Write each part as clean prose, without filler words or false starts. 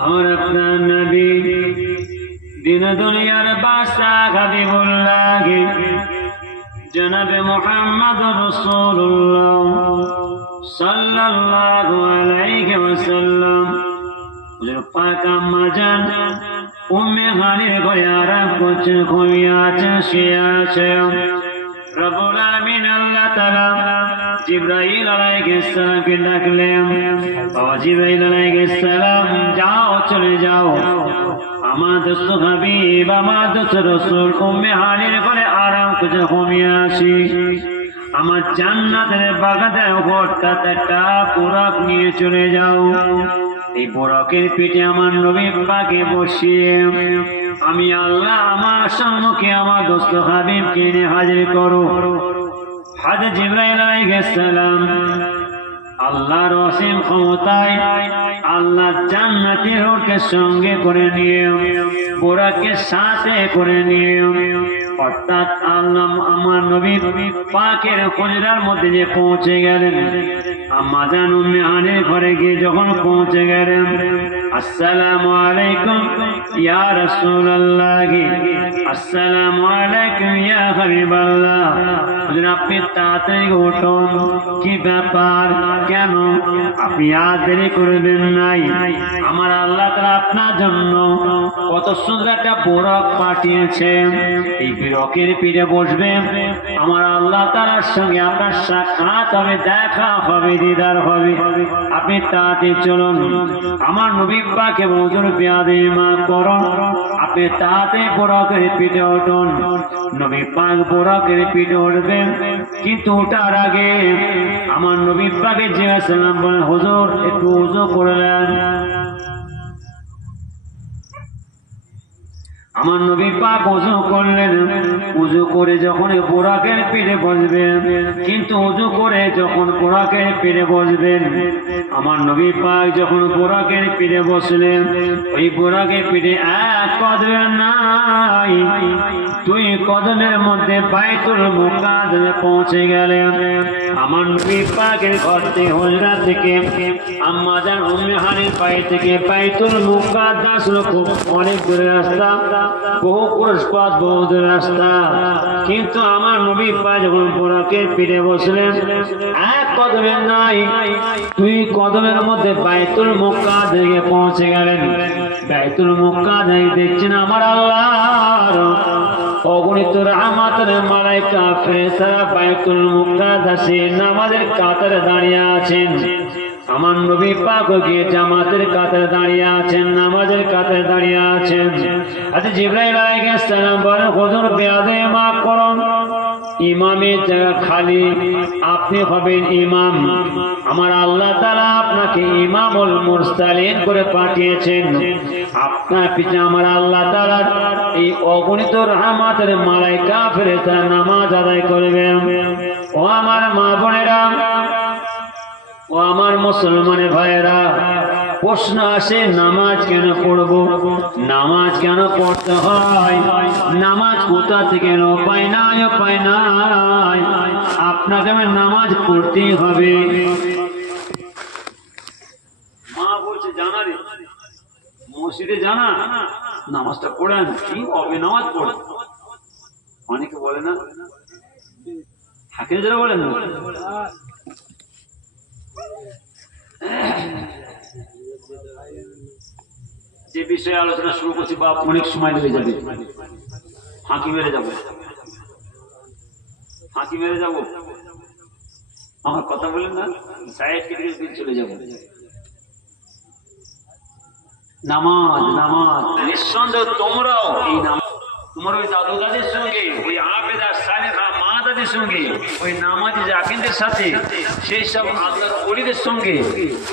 और अपना नबी दिन दुनियार बादशाह हबीबुल्लाह जनाब मुहम्मद रसूलुल्लाह सल्लल्लाहु अलैहि वसल्लम पाक अम्मा जान उम्मे हानिर घरे आराम করছে ঘুমিয়ে আছে শুয়ে আছে রব্বুল আলামিন আল্লাহ তাআলা জিবরাইল আলাইহিস সালামকে ডাকলেন বাবা জিবরাইল আলাইহিস সালাম যাও চলে যাও আমার দোস্ত হাবিব আমার দোস্ত রাসূল উম্মে হানির ঘরে আরাম করছে ঘুমিয়ে আছে আমার জান্নাতের বাগানে হঠাৎ একটা পুরাক নিয়ে চলে যাও এই পুরাকের পিঠে আমার নবী পাকে বসিয়ে আমি আল্লাহ আমার সম্মুখে আমার দোস্ত হাবিবকে নিয়ে হাজির করো হযরত জিবরাইল আলাইহিস সালাম আল্লাহর অসীম ক্ষমতায় আল্লাহ জান্নাতের রূহকে সঙ্গে করে নিয়ে পুরাকে সাথে করে নিয়ে অর্থাৎ আল্লাহ আমার নবী পাকের হুজরার মধ্যে যে পৌঁছে গেলেন আম্মা জান উম্মে হানির ঘরে গিয়ে যখন পৌঁছে গেলেন আসসালামু আলাইকুম ইয়া রাসূলুল্লাহ আসসালামু আলাইকুম ইয়া হাবিবাল্লাহ হুজুর আপনি তাড়াতাড়ি উঠুন কি ব্যাপার কেন আপনি আর দেরি করবেন নাই আমার আল্লাহ তাআলা আপনার জন্য কত সুন্দর একটা পুরক পাঠিয়েছেন এই পুরকের পিঠে বসবেন আমার আল্লাহ তাআলার সঙ্গে আপনার সাক্ষাৎ হবে দেখা হবে দিদার হবে আপনি তাড়াতাড়ি চলুন আমার নবী পাক এবং হুজুর বিয়াদে মাফ করুন আপনি তাড়াতাড়ি পুরকের পিঠে উঠুন নবী পাক পুরকের পিঠে উঠবেন কিন্তু ওঠার আগে আমার নবী পাকে জিজ্ঞাসা বলেন হুজুর একটু ওযু করলেন আমার নবী পাক ওযু করলেন ওযু করে যখন পুরাকের পিঠে বসবেন কিন্তু ওযু করে যখন পুরাকের পিঠে বসবেন আমার নবী পাক যখন পুরাকের পিঠে বসলেন ওই পুরাকের পিঠে এক কদম নাই দুই কদমের মধ্যে বাইতুল মুকাদ্দাসে পৌঁছে গেলেন আমার নবী পাকের ঘর থেকে হুজরা থেকে আম্মা জান উম্মে হানির বাড়ি থেকে বাইতুল মুকাদ্দাস খুব অনেক দূরের রাস্তা বহু পুরস্কার বহু দূরের রাস্তা কিন্তু আমার নবী পাক যখন পুরাকের পিঠে বসলেন এক কদমের নাই দুই কদমের মধ্যে বাইতুল মুকাদ্দাসে পৌঁছে গেলেন বাইতুল মুকাদ্দাসে দেখছেন আমার আল্লাহর অগণিত রহমতের মালায়েকা ফেরেশতারা বাইতুল মুকাদ্দাসে নামাজের কাতারে দাঁড়িয়ে আছেন আমার নবী পাক গিয়ে জামাতের কাতারে দাঁড়িয়ে আছেন নামাজের কাতারে দাঁড়িয়ে আছেন হযরত জিবরাইল আলাইহিস সালাম বলেন হুজুর বিয়াদে মাফ করুন ইমামের জায়গা খালি আপনি হবেন ইমাম আমার আল্লাহ তাআলা আপনাকে ইমামুল মুরসালিন করে পাঠিয়েছেন আপনার পিছনে আমার আল্লাহ তাআলা এই অগণিত রহমতের মালায়েকা ফেরেশতারা নামাজ আদায় করবেন ও আমার মা বোনেরা ও আমার মুসলমান ভাইয়েরা প্রশ্ন আসে নামাজ কেন পড়ব নামাজ কেন পড়তে হয় নামাজ কোথা থেকে উপায় নাই আপনাকে নামাজ পড়তেই হবে মা বলছে জানা রে মসজিদে জানা নামাজটা পড়েন কি হবে নামাজ পড়ে অনেকে বলে না হাকিম যারা বলেন না যে বিষয়ে আলোচনা শুরু করছি বা অনেক সময় লেগে যাবে ফাঁকি মেরে যাবো আমার কথা বলেন না সাইড কেটে চলে যাবো নামাজ নিঃসন্দেহ তোমরাও এই নামাজ তোমার ওই দাদু দাদির সঙ্গে ওই আবেদা সালেহা মা দাদির সঙ্গে ওই নামাজি জাকিনদের সাথে সেই সব আল্লাহর ওলিদের সঙ্গে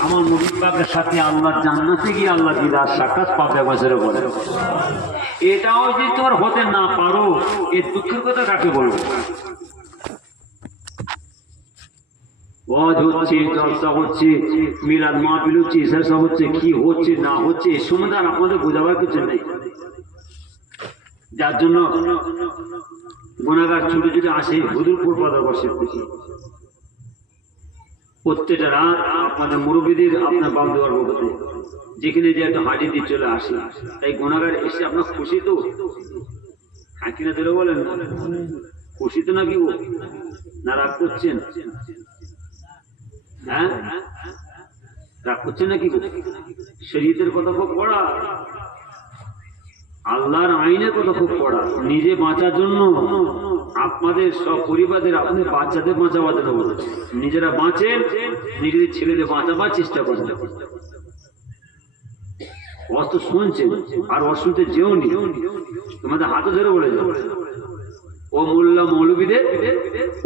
আমার নবী পাকের সাথে আল্লাহর জান্নাতে গিয়ে আল্লাহ দিদার সাক্ষাৎ পাবে বছরে বলে এটাও যদি তোর হতে না পারো এই দুঃখের কথা কাকে বলবো ওয়াজ হচ্ছে জলসা হচ্ছে মিলাদ মাহফিল হচ্ছে এসব হচ্ছে কি হচ্ছে না হচ্ছে এর সম্বন্ধে আপনাদের বোঝাবার কিছু নেই যার জন্য গুনাহগার ছুটে ছুটে আসে হুজুরপুর পদর বসে প্রত্যেকটা রাত আপনাদের মুরব্বীদের আপনার বাম দেওয়ার বলতে যেখানে যে একটা হাঁটি দিয়ে চলে আসে, তাই গুণাগার এসে আপনার খুশি তো হাঁকি না দিলে বলেন খুশি তো নাকি ও না রাগ করছেন? হ্যাঁ রাগ করছেন নাকি? শরীয়তের কথা খুব পড়া, আল্লাহর আইনের কথা খুব পড়া। নিজে বাঁচার জন্য আপনাদের সব পরিবারের আপনাদের বাচ্চাদের বাঁচাবার জন্য বলেছে, নিজেরা বাঁচেন, নিজেদের ছেলেদের বাঁচাবার চেষ্টা করেন। অস্ত শুনছেন আর অশুনতে যেও নি, তোমাদের হাতে ধরে বলে যাও ও মোল্লা মৌলবীদের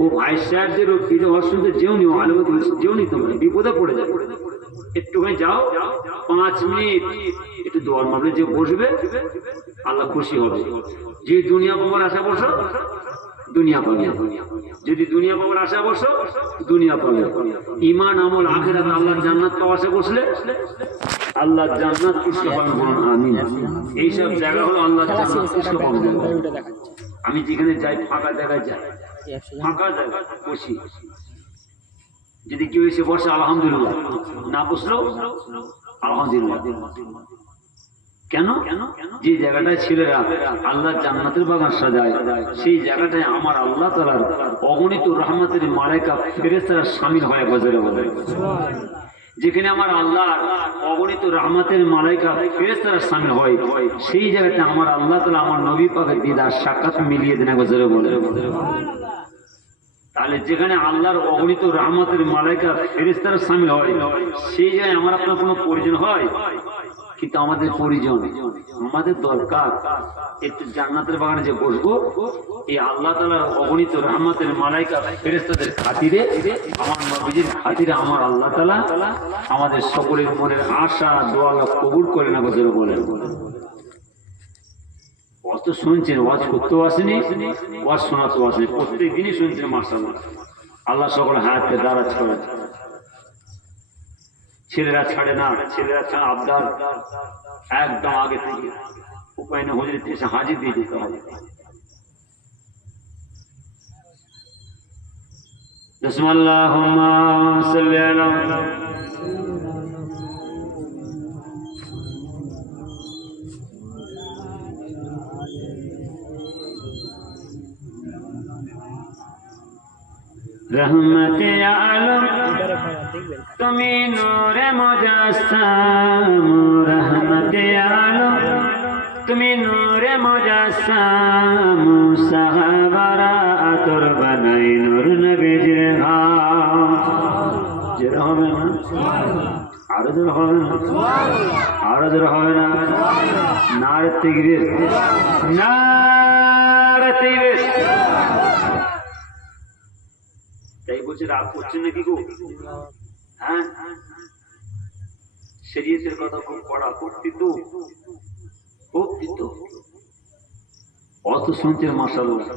ও ভাই সাহেবদের অশুনতে যেও নি, আলো যেও নি, তোমরা বিপদে পড়ে যাবে। একটুখানি যাও 5 মিনিট একটু দোয়ার মামলে যে বসবে আল্লাহ খুশি হবে। যে দুনিয়া পাবার আশা বসো দুনিয়া পাবে, যদি দুনিয়া পাবার আশা বসো দুনিয়া পাবে। ঈমান আমল আখিরাত আল্লাহর জান্নাত পাওয়ার আশা বসলে আল্লাহর জান্নাত কৃষ্ণ পান বলুন আমিন। এইসব জায়গা হলো আল্লাহর জান্নাত কৃষ্ণ পান। আমি যেখানে যাই ফাঁকা জায়গায় যাই, ফাঁকা জায়গায় বসি, যদি কেউ এসে বসে আলহামদুলিল্লাহ, না বসলেও আলহামদুলিল্লাহ। কেন? যে জায়গাটায় ছেলেরা আল্লাহর জান্নাতের বাগান সাজায়, সেই জায়গাটায় আমার আল্লাহ তাআলার অগণিত রহমতের মালায়েকা ফেরেশতারা শামিল হয় গজরে বলে। যেখানে আমার আল্লাহ অগণিত রহমতের মালায়েকা ফেরেশতারা শামিল হয়, সেই জায়গাতে আমার আল্লাহ তাআলা আমার নবী পাকের দিদার সাক্ষাৎ মিলিয়ে দেন গজরে বলে। তাহলে যেখানে আল্লাহর অগণিত রহমতের মালায়েকা ফেরেশতারা শামিল হয়, সেই জায়গায় আমার আপনার কোনো প্রয়োজন হয়? কিন্তু আমাদের প্রয়োজন, আমাদের দরকার একটু জান্নাতের বাগানে যে বসবো, এই আল্লাহ তাআলার অগণিত রহমতের মালায়েকা ফেরেশতাদের খাতিরে, আমার নবীজির খাতিরে আমার আল্লাহ তাআলা আমাদের সকলের মনের আশা দোয়া কবুল করে না গজরে বলে। অত শুনছেন, ওয়াজ করতেও আসেনি, ওয়াজ শোনাতেও আসেনি, প্রত্যেক দিনই শুনছেন মাশাআল্লাহ। আল্লাহ সকল হায়াতকে দারাজ করে। ছেলেরা ছাড়ে না, ছেলেরা ছাড়া আবদার একদম আগে থেকে উপায় না হজরে এসে হাজির দিয়ে দিতে হবে। বিসমিল্লাহুম্মা সাল্লি আলা रहमते आलम তুমি নূরে মুজাসসাম, রহমতে আলম তুমি নূরে মুজাসসাম, সাহাবারা আতর বানাই নূর নবীজির ঘাম। যেটা হবে না আরো জোর হবে না, আরো জোর হবে না, নারে তাকবীর, নারে তাকবীর। তাই বলছে রাগ করছেন নাকি গো? হ্যাঁ, শরীয়তের কথা খুব পড়া করতি তো, অত শুনছেন মাশাআল্লাহ,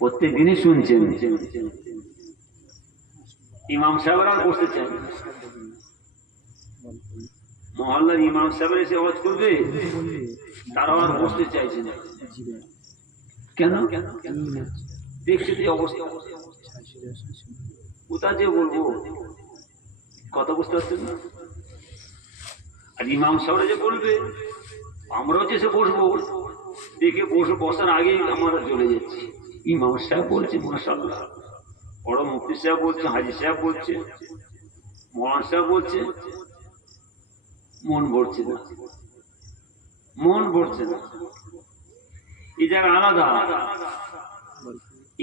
প্রত্যেক দিনই শুনছেন। ইমাম সাহেবরা বসতে চান, মহল্লার ইমাম সাহেব এসে ওয়াজ করবে, তারা আর বসতে চাইছে না। কেন? দেখছি যে অবস্থা, কোথা যে বলবো কথা বুঝতে পারছেন না। আর ইমাম সাহেবরা যে বলবে, আমরাও যে বসবো, দেখে বসার আগেই আমরা চলে যাচ্ছি। ইমাম সাহেব বলছে মাশাআল্লাহ, বড় মুফতি সাহেব বলছে, হাজী সাহেব বলছে, মৌলানা সাহেব বলছে, মন ভরছে না, মন ভরছে না। এই জায়গা আলাদা,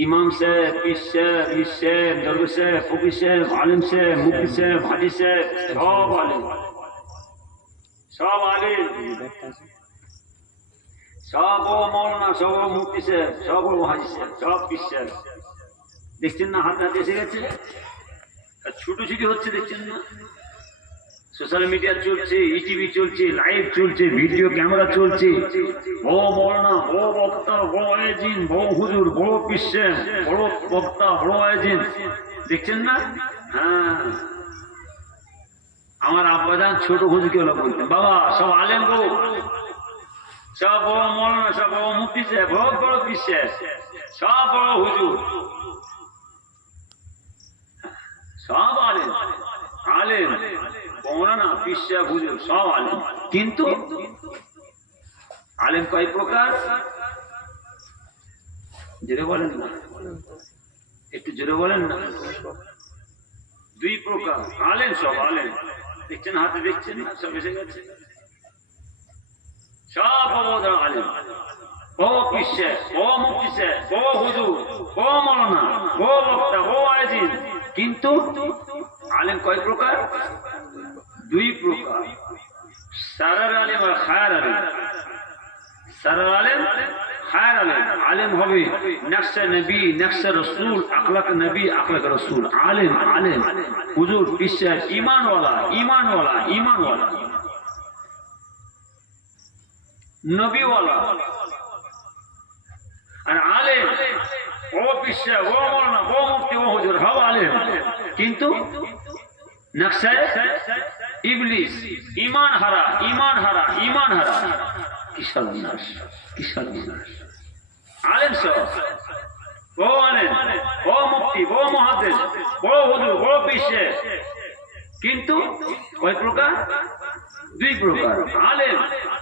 ইমাম সাহেব, পীর সাহেব, মীর সাহেব, দরবেশ সাহেব, ফকির সাহেব, আলেম সাহেব, মুফতি সাহেব, হাজী সাহেব, সব আলেম, সব আলেম, সব মৌলানা, সব মুফতি সাহেব, সব হাজী সাহেব, সব পীর সাহেব। দেখছেন না হাতে হাতে এসে গেছে, ছুটোছুটি হচ্ছে, দেখছেন না? সোশ্যাল মিডিয়া চলছে, ইটিভি চলছে, লাইভ চলছে, ভিডিও ক্যামেরা চলছে, বড় মৌলানা, বড় বক্তা, বড় আয়োজিন, বড় হুজুর, বড় পীর সাহেব, বড় বক্তা, বড় আয়োজিন, দেখছেন না? হ্যাঁ, আমার আব্বাজান ছোট হুজুরকে ওরা বলতেন, বাবা সব আলেম গো, সব বড় মৌলানা, সব বড় মুফতি সাহেব, বড় বড় পীর সাহেব, সব বড় হুজুর। সব আলেম, আলেম মৌলানা পিসা হুজুর সব আলেম, কিন্তু আলেম কয় প্রকার? জোরে বলেন না, একটু জোরে বলেন না। দুই প্রকার আলেম, সব আলেম। দেখছেন হাতে, দেখছেন না সব এসে গেছে, সব আলেম। ও পিসা, ও মুফতি, ও হুজুর, ও মৌলানা, ও বক্তা, ও আজিজ, কিন্তু আলেম কয় প্রকার? দুই প্রকার, সারার আলেম আর খায়ার আলেম। সারার আলেম, খায়ার আলেম। আলেম হবে নকশা নবী, নকশা রসুল, আখলাক নবী, আখলাক রসুল। আলেম, আলেম হুজুর পিসা ইমানওয়ালা, ইমানওয়ালা, ইমানওয়ালা, নবীওয়ালা। আর আলেম ও পিসা, ও মৌলানা, ও মুফতি, ও হুজুর সব আলেম, কিন্তু নকশায় ইবলিস, ইমান হারা, ইমান হারা, ইমান হারা। কি সর্বনাশ, কি সর্বনাশ। আলেম সব, ও আলেম, ও মুফতি, ও মুহাদ্দিস, ও হুজুর, ও পিসা, কিন্তু কয় প্রকার? দুই প্রকার। আলেম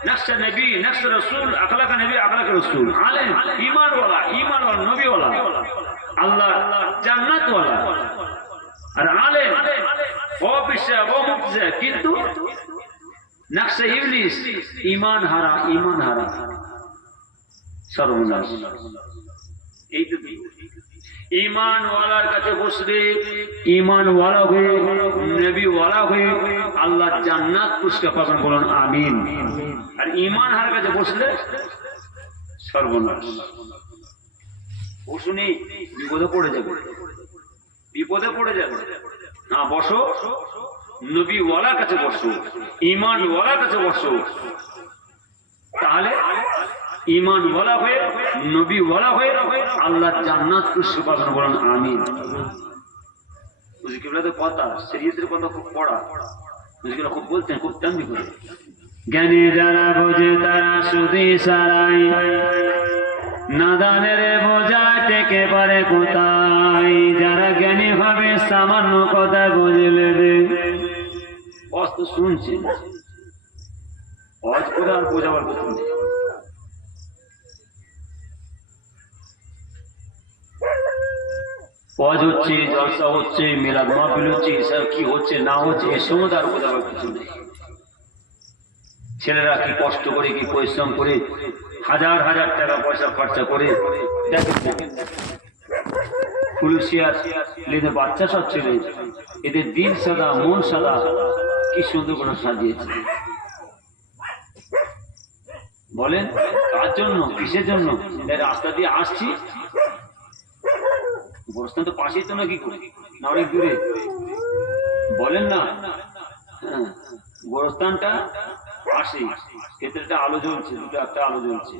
নকশা নবী, নকশা রসুল, আখলাক নবী, আখলাক রসুল। আলেম ইমানওয়ালা, ইমানওয়ালা, নবীওয়ালা, আল্লাহ জান্নাতওয়ালা। আর আলেম ও পিসা, ও মুফতি, কিন্তু নকশা ইবলিস, ইমান হারা, ইমান হারা। সর্বনাশ। এই তো ইমানওয়ালার কাছে বসলে ইমানওয়ালা হয়ে, নবীওয়ালা হয়ে আল্লাহ জান্নাত পুরস্কার পাবেন, বলুন আমিন। আর ইমান হার কাছে বসলে সর্বনাশ। বসুনি, বিপদে পড়ে যাবে, বিপদে পড়ে যাবে। না, বসো নবীওয়ালার কাছে, বসো ইমানওয়ালার কাছে বসো, তাহলে ইমানওয়ালা হয়ে, নবীওয়ালা হয়ে আল্লাহ জান্নাত পুরস্কার পাবেন, বলুন আমিন। বুঝিকিবলাদের কথা, শরীয়তের কথা খুব পড়া, বুঝিকিবলা খুব বলতেন, খুব তান্দি করে। জ্ঞানী যারা বোঝে তারা শুধু সারাই, নাদানের বোঝা টেকে পারে কোথায়। যারা জ্ঞানী ভাবে সামান্য কথা বুঝলে দে, অস্ত শুনছেন, অজ করে আর বোঝাবার কথা নেই। ওয়াজ হচ্ছে, জলসা হচ্ছে, মিলাদ মাহফিল হচ্ছে, এসব কি হচ্ছে না হচ্ছে এর সময় আর বোঝাবার কিছু নেই। ছেলেরা কি কষ্ট করে, কি পরিশ্রম করে, হাজার হাজার টাকা পয়সা খরচা করে, দেখেন পুলিশিয়ার লেনে বাচ্চা সব ছেলে, এদের দিল সাদা, মন সাদা, কি সুন্দর করে সাজিয়েছে। বলেন কার জন্য, কিসের জন্য? রাস্তা দিয়ে আসছি, গোরস্থান তো পাশেই তো, নাকি না অনেক দূরে? বলেন না, হ্যাঁ গোরস্থানটা পাশে, ক্ষেত্রেটা আলো জ্বলছে, দুটো একটা আলো জ্বলছে,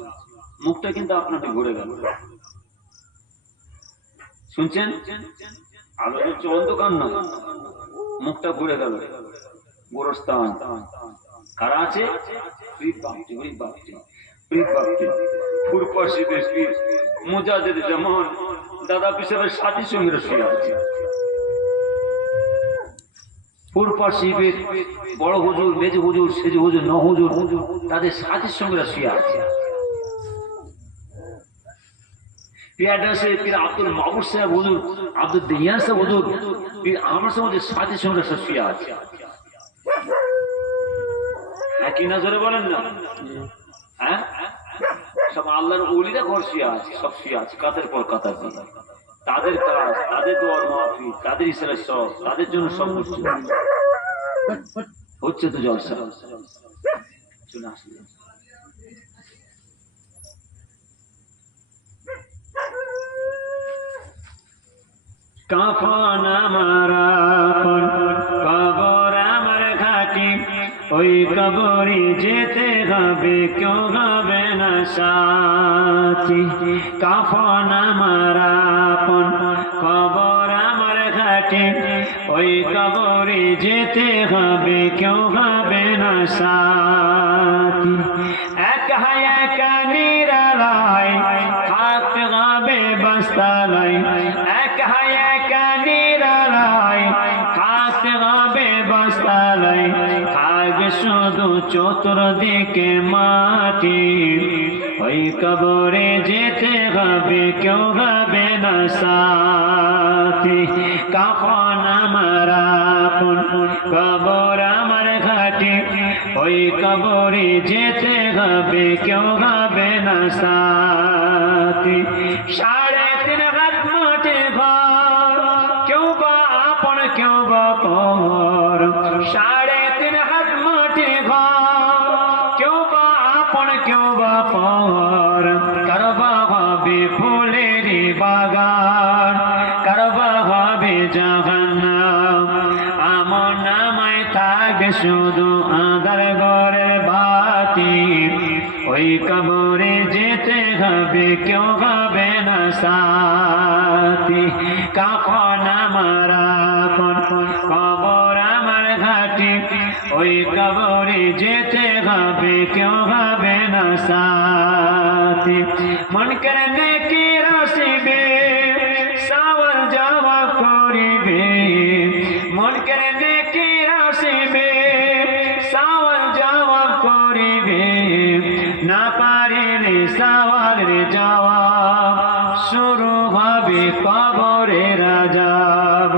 মুখটা কিন্তু আপনাকে ঘুরে গেল। শুনছেন? আলো জ্বলছে, অন্ধকার না, মুখটা ঘুরে গেল। গোরস্থান কারা আছে? মুজাহিদ জামান দাদা পিসাবের সাথী সঙ্গীরা শুয়ে আছে। ফুরপা শিবের বড় হুজুর, মেজ হুজুর, সেজ হুজুর, ন হুজুর, তাদের সাথীর সঙ্গীরা শুয়ে আছে। পীর আব্দুল মাহবুব সাহেব হুজুর, আব্দুল দিয়ান সাহেব হুজুর, পীর আহমদ সাহেব হুজুর সাথীর সঙ্গীরা সব শুয়ে আছে। একই নজরে বলেন না, হ্যাঁ সব আল্লাহর ওলিরা ঘর শুয়ে আছে, সব শুয়ে আছে কাতার পর কাতার দিয়ে। তাদের কাজ, তাদের দোয়ার মাহফিল, তাদের ইসলামের সব, তাদের জন্য সব হচ্ছে তো জলসা। চলে আসলে কাফন আমার কবর আমার ঘাটি, ওই কবরে যেতে হবে, কেউ হবে না সাথী। কাফন আমার কবর আমার ঘাটি, ওই কবরে যেতে হবে, কেউ হবে না সাথী। একা একা নিরালায় থাকতে হবে বস্তালায়, একা একা নিরালায় চতুর্দিকে মাটি, ওই কবরে যেতে হবে কেউ হবে না সাথী। কাফন আমার আপন কবর আমার ঘাটি, ওই কবরে যেতে হবে কেউ হবে না সাথী। 3.5 হাত মাটি ঘর, কেউ বা আপন কেউ বা পর। 3.5 হাত মাটি ঘর, কেউ বা আপন কেউ বা পর। কারো বা হবে ফুলের বাগান, কারো বা হবে জাহান্নাম। আমার নামায় থাকবে শুধু আঁধার ঘরের বাতি, ওই কবরে যেতে হবে কেউ হবে না সাথী। কাফন আমার আপন কবর আমার ঘাটি, ওই কবরে যেতে হবে কেউ হবে না সাথী। মন করে নেকি রসিবে সাওয়াল জবাব করিবে, মন করে নেকি রসিবে সাওয়াল জবাব করিবে। না পারিলে সওয়ালের জবাব, শুরু হবে কবরের আযাব।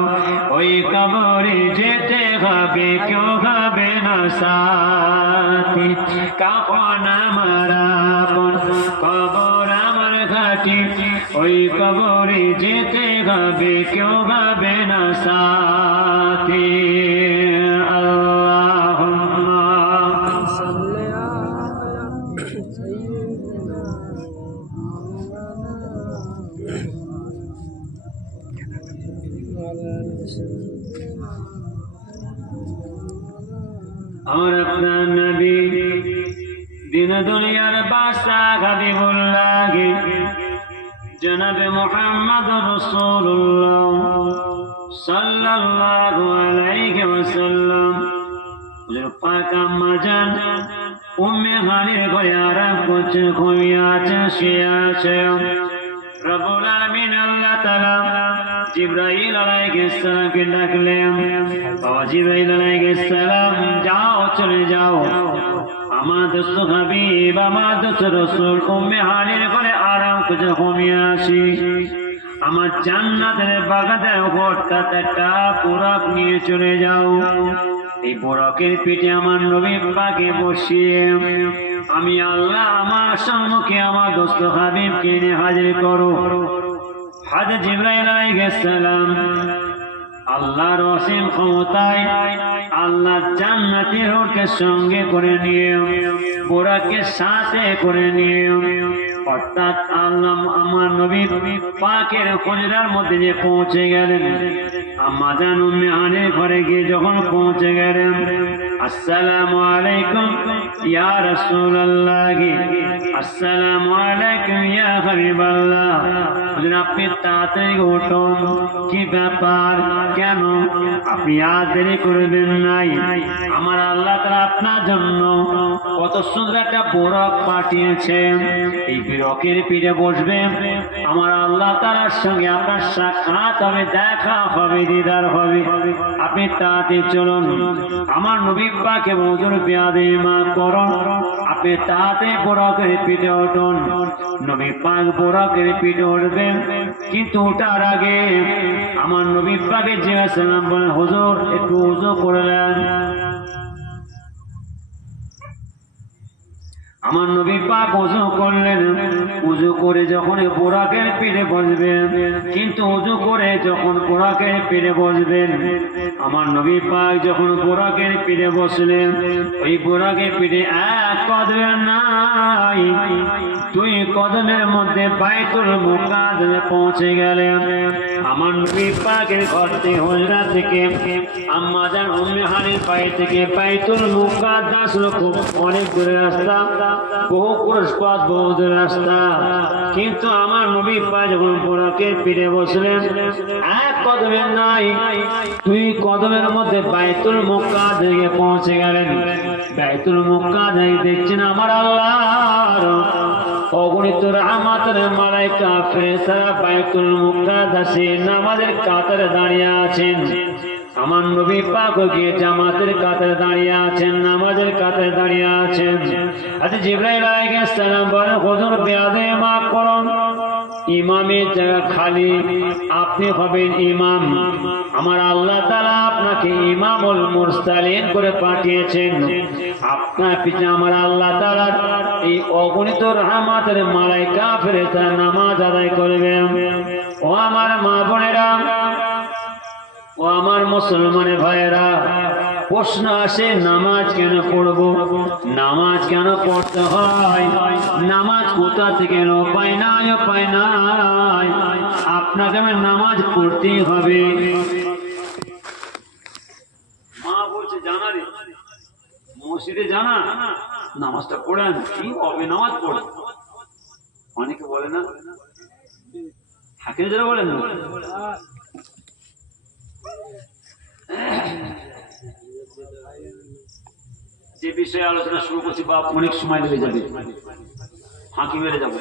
ওই কবরে যেতে হবে কেউ হবে না সাথী। কাফন আমার আপন কবর আমার ঘাটি, ওই কবরে যেতে হবে কেউ হবে না সাথী। और अपना नबी दिन दुनियार बादशाह हबीबुल्लाह जनाब मुहम्मद रसूलुल्लाह सल्लल्लाहु अलैहि वसल्लम हुजूर पाक अम्मा जान उम्मे हानिर घरे आराम করছে, ঘুমিয়ে আছে, শুয়ে আছে। রব্বুল আলামিন আল্লাহ তাআলা জিবরাইল আলাইহিস সালামকে ডাকলেন, বাবা জিবরাইল আলাইহিস সালাম যাও, চলে যাও, আমার দোস্ত হাবিব আমার দোস্ত রাসূল উম্মে হানির ঘরে আরাম করছে, ঘুমিয়ে আছি। আমার জান্নাতের বাগানে হঠাৎ একটা বুরাক নিয়ে চলে যাও। এই বুরাকের পিঠে আমার নবী পাকে বসিয়ে আমি আল্লাহ আমার সম্মুখে আমার দোস্ত হাবিবকে এনে হাজির করো। হযরত জিবরাইল আলাইহিস সালাম আল্লাহর অসীম ক্ষমতায় আল্লাহ জান্নাতের রূহকে সঙ্গে করে নিয়ে বুরাকের সাথে করে নিয়ে অর্থাৎ আল্লাহ আমার নবী পাকের হুজরার মধ্যে যে পৌঁছে গেলেন, আম্মা জান উম্মে হানির ঘরে গিয়ে যখন পৌঁছে গেলেন, আসসালামু আলাইকুম ইয়া রাসূলুল্লাহ, আসসালামু আলাইকুম ইয়া হাবিবাল্লাহ। হুজুর আপনি তাড়াতাড়ি উঠুন, কি ব্যাপার, কেন আপনি আজ দেরি করবেন নাই? আমার আল্লাহ তাআলা আপনার জন্য কত সুন্দর একটা বুরাক পাঠিয়েছেন, এই বুরাকের পিঠে বসবেন, আমার আল্লাহ তাআলার সঙ্গে আপনার সাক্ষাৎ হবে, দেখা হবে, দিদার হবে। আপনি তাড়াতাড়ি চলুন, আমার নবী পাকে হুজুর বিয়াদবি মাফ করুন, আপনি তাড়াতাড়ি বুরাকের পিঠে উঠুন। নবী পাক বুরাকের পিঠে উঠবেন, কিন্তু ওঠার আগে আমার নবী পাকে জিজ্ঞাসা বলেন, হুজুর একটু ওযু করলেন। আমার নবী পাক ওযু করলেন, ওযু করে যখন বুরাকের পিঠে বসবেন, কিন্তু ওযু করে যখন বুরাকের পিঠে বসবেন, আমার নবী পাক যখন বুরাকের পিঠে বসলেন, ওই বুরাকের পিঠে এক কদম নাই, 2 কদমের মধ্যে বাইতুল মুকাদ্দাসে পৌঁছে গেলেন। আমার নবী পাকের ঘর থেকে হুজরা থেকে আম্মা জান উম্মে হানির বাড়ি থেকে বাইতুল মুকাদ্দাস খুব অনেক দূরের রাস্তা, বহু পুরস্কার, বহু দূরের রাস্তা। কিন্তু আমার নবী পাক যখন বুরাকের পিঠে বসলেন, এক কদমের নাই, 2 কদমের মধ্যে বাইতুল মুকাদ্দাসে পৌঁছে গেলেন। বাইতুল মুকাদ্দাসে দেখছেন আমার আল্লাহর অগণিত রহমতের মালায়েকা ফেরেশতারা বাইতুল মুকাদ্দাসে নামাজের কাতারে দাঁড়িয়ে আছেন। আমার নবী পাক গিয়ে জামাতের কাতারে দাঁড়িয়ে আছেন, নামাজের কাতারে দাঁড়িয়ে আছেন। আচ্ছা জিবরাইল আলাইহিস সালাম বলেন, হুজুর বিয়াদে মাফ করুন, ইমামের জায়গা খালি, আপনি হবেন ইমাম। আমার আল্লাহ তাআলা আপনাকে ইমামুল মুরসালিন করে পাঠিয়েছেন। আপনার পিছনে আমার আল্লাহ তাআলা এই অগণিত রহমতের মালায়েকা ফেরেশতারা নামাজ আদায় করবেন। ও আমার মা বোনেরা, ও আমার মুসলমানের ভাইয়েরা, প্রশ্ন আসে নামাজ কেন পড়ব, নামাজ কেন পড়তে হয়, নামাজ কোথা থেকে? উপায় নাই, উপায় নাই, আপনাকে নামাজ পড়তেই হবে। মা বলছে জানা রে, মসজিদে জানা, নামাজটা পড়েন, কি হবে নামাজ পড়ে? অনেকে বলে না, হাকিম যারা বলেন না, যে বিষয়ে আলোচনা শুরু করছি বা অনেক সময় লেগে যাবে, ফাঁকি মেরে যাবো,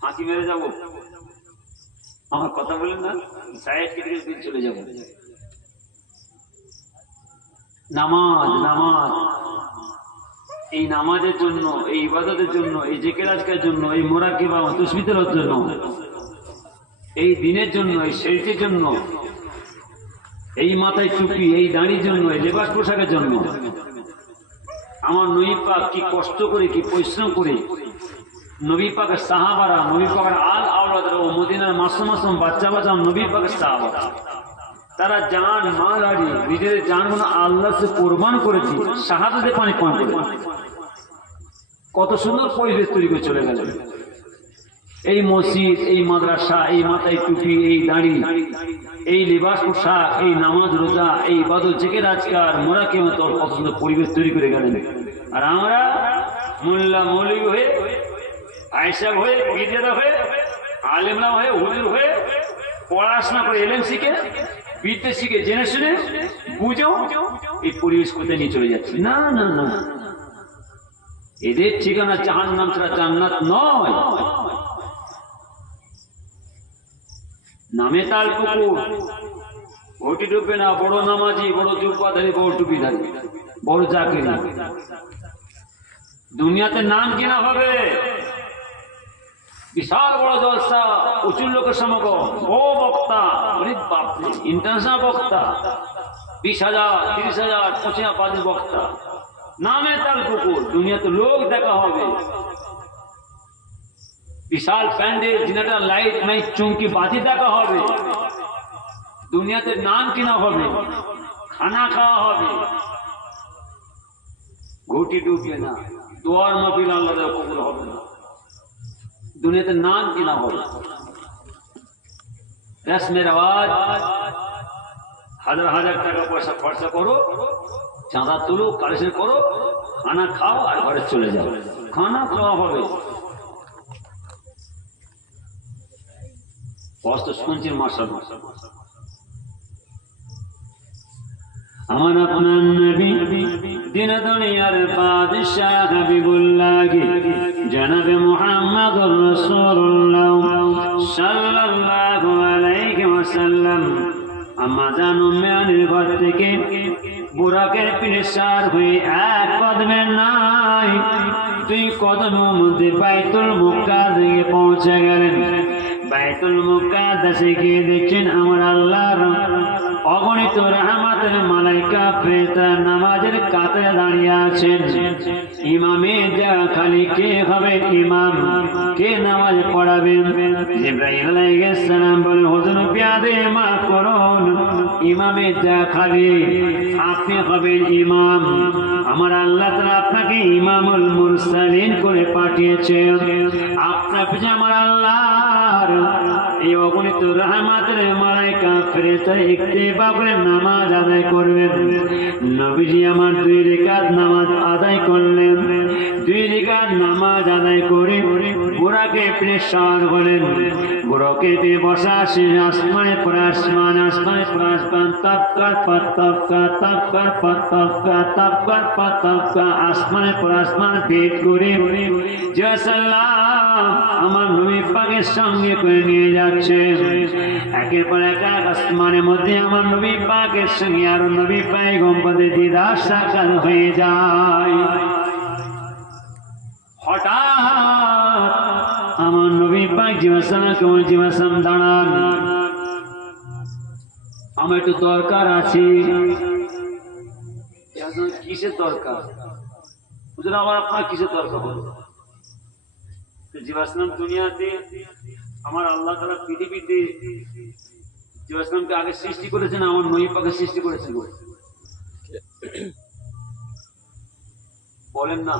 ফাঁকি মেরে যাবো, আমার কথা বলেন না, সাইড কেটে দিন চলে যাবো। নামাজ, নামাজ, এই নামাজের জন্য, এই ইবাদতের জন্য, এই জিকির আজকের জন্য, এই মুরাকিবা তাসবিহের জন্য, এই দিনের জন্য, এই সেজদার জন্য, এই মাথায় টুপি, এই দাড়ির জন্য, এই লেবাস পোশাকের জন্য আমার নবী পাক কি কষ্ট করে, কি পরিশ্রম করে, নবী পাকের সাহাবারা, নবী পাকের আল আওলাদরা ও মদিনার মাসুম মাসুম বাচ্চা বাচ্চা নবী পাকের সাহাবারা, তারা জান মাল হারিয়ে নিজেদের জানগুলো আল্লাহকে কোরবান করেছে, শাহাদাতে পানি পান করে কত সুন্দর পরিবেশ তৈরি করে চলে গেল। এই মসজিদ, এই মাদ্রাসা, এই মাথায় টুপি, এই দাড়ি, এই লিবাস পোশাক, এই নামাজ রোজা, এই ইবাদত জিকির আজকার মোরাকে মতো কত সুন্দর পরিবেশ তৈরি করে গেলেন। আর আমরা মোল্লা মৌলভী হয়ে, আয়েশা হয়ে, বিদেদা হয়ে, আলেমরা হয়ে, হুজুর হয়ে, পড়াশোনা করে এলেম শিখে, বিদ্যে শিখে, জেনে শুনে বুঝেও এই পরিবেশ কোথায় নিয়ে চলে যাচ্ছে। না না না, এদের ঠিকানা জাহান্নাম ছাড়া জান্নাত নয়। নামে তাল পুকুর, ওটি ডুবে না, বড় নামাজি, বড় জুব্বাধারী, বড় টুপিধারী, বড় জাকির, দুনিয়াতে নাম কিনা হবে, বিশাল বড় জলসা, প্রচুর লোকের সমাগম, ও বক্তা, ইন্টারন্যাশনাল বক্তা, 20,000, 30,000, 25,000 বক্তা, নামে তাল পুকুর, দুনিয়াতে লোক দেখা হবে, বিশাল প্যান্ডেল, জেনারেটর লাইট নাই, চুমকি বাজি দেখা হবে, দুনিয়াতে নাম কিনা হবে, খানা খাওয়া হবে, ঘুটি ডুববে না, দোয়ার মাহফিল আল্লাহর কবুল হবে না, দুনিয়াতে নাম কিনা হবে, রসমের আওয়াজ, হাজার হাজার টাকা পয়সা খরচা করো, চাঁদা তুলো, কালেকশন করো, খানা খাও আর ঘরে চলে যাও, খানা খাওয়া হবে। কষ্ট শুনছেন মাশাআল্লাহ। আমার আপনার নবী দিন দুনিয়ার বাদশাহ হাবিবুল্লাহ জনাবে মুহাম্মদুর রাসূলুল্লাহ সাল্লাল্লাহু আলাইহি ওয়াসাল্লাম আম্মা জান উম্মে আনির ঘর থেকে বুরাকের পিছার হয়ে এক কদমে নাই 2 কদমের মধ্যে বাইতুল মুকাদ্দাসে পৌঁছে গেলেন। বাইতুল মুকাদ্দাসে গিয়ে দেখছেন আমার আল্লাহর অগণিত রহমতের মালাইকা ফেরেশতা নামাজের কাতারে দাঁড়িয়ে আছেন। ইমামের জায়গা খালি, কে হবে ইমাম, কে নামাজ পড়াবেন? জিবরাইল আলাইহিস সালাম বলে, হুজুর বিয়াদে মাফ করুন, ইমামের জায়গা খালি, আপনি হবেন ইমাম। আমার আল্লাহ তাআলা আপনাকে ইমামুল মুরসালিন করে পাঠিয়েছেন। আপনার পিছনে আমার আল্লাহর এই অগণিত রহমতের মালাইকা ফেরেশতা ইত্তেবা করে নামাজ আদায় করবেন। নবীজি আমার 2 রাকাত নামাজ আদায় করলেন। 2 রাকাত নামাজ আদায় করে বুরাকে প্রেশার হলেন বুড়োকেতে বসা সে আসমানে পর আসমান আসমানে পর আসমান তপকার পর তপকা তপকার পর তপকা তপকার পর তপকা আসমানে পর আসমান ভেদ করে সাল্লাম আমার নবী পাকের সঙ্গে করে নিয়ে যাচ্ছে একের পর এক আসমানের মধ্যে আমার নবী পাকের সঙ্গে আরো নবী পয়গম্বরের দিদার সাক্ষাৎ হয়ে যায়। হঠাৎ আমার নবী পাক জীবসালাম দাঁড়ান, আমার একটু দরকার আছে। কিসের দরকার আমার? আপনার কিসের দরকার বলো? জীবাসলাম দুনিয়াতে আমার আল্লাহ তাআলা পৃথিবীতে জীবাসলামকে আগে সৃষ্টি করেছেন, আমার নবী পাকে সৃষ্টি করেছেন। বলেন না?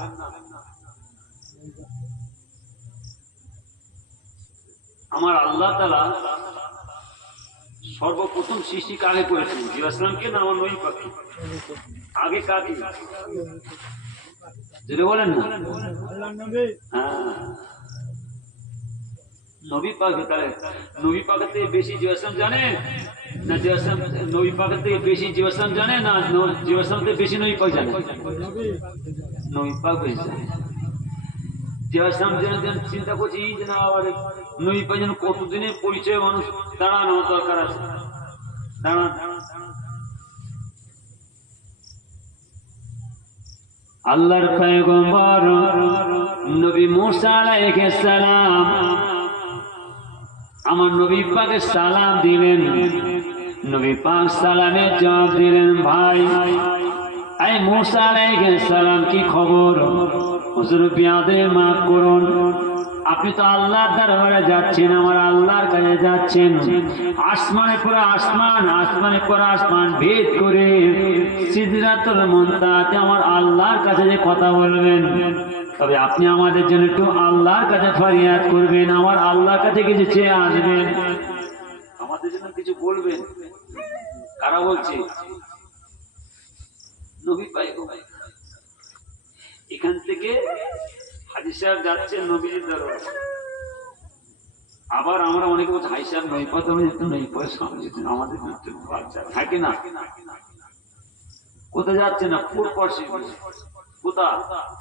আমার আল্লাহ তাআলা সর্বপ্রথম সৃষ্টি কাকে করেছেন? জীবাসলামকে না আমার নবী পাকে? আগে কাকে? যেটা বলেন না? নবী পাক। তাহলে নবী পাকের থেকে বেশি জীবাসলাম জানে না? জীবাসলাম নবী পাকের থেকে বেশি জীবাসলাম জানে না? জীবাসলাম থেকে বেশি নবী পাক জানে? নবী পাক বেশি জানে। জীবাসলাম যেন চিন্তা করছি যে না আবার নবী পাক যেন কতদিনের পরিচয় মানুষ দাঁড়ানো দরকার আছে। দাঁড়ান, আল্লাহর পয়গম্বর নবী মুসা আলাইহিস সালাম আমার নবী পাকে সালাম দিলেন। নবী পাক সালামের জবাব দিলেন, ভাই এই মুসা আলাইহিস সালাম কি খবর? হুজুর বিয়াদে মাফ করুন, আপনি তো আল্লাহর দরবারে যাচ্ছেন, আমার আল্লাহর কাছে যাচ্ছেন। আসমানে পুরো আসমান, আসমানে পুরো আসমান ভেদ করে সিদরাতুল মুনতাহাতে আমার আল্লাহর কাছে যে কথা বলবেন, তবে আপনি আমাদের জন্য একটু আল্লাহর কাছে ফরিয়াদ করবেন, আমার আল্লাহর কাছে কিছু চেয়ে আসবেন, আমাদের জন্য কিছু বলবেন। কারা বলছে? নবী পয়গম্বর। এখান থেকে হাজী সাহেব যাচ্ছেন নবীজির দরবারে। আবার আমরা অনেকে বলছি হাজী সাহেব নই পথে নেই পয়সা আমাদের থাকে না। কোথায় যাচ্ছে না? পূর্বশী কোথা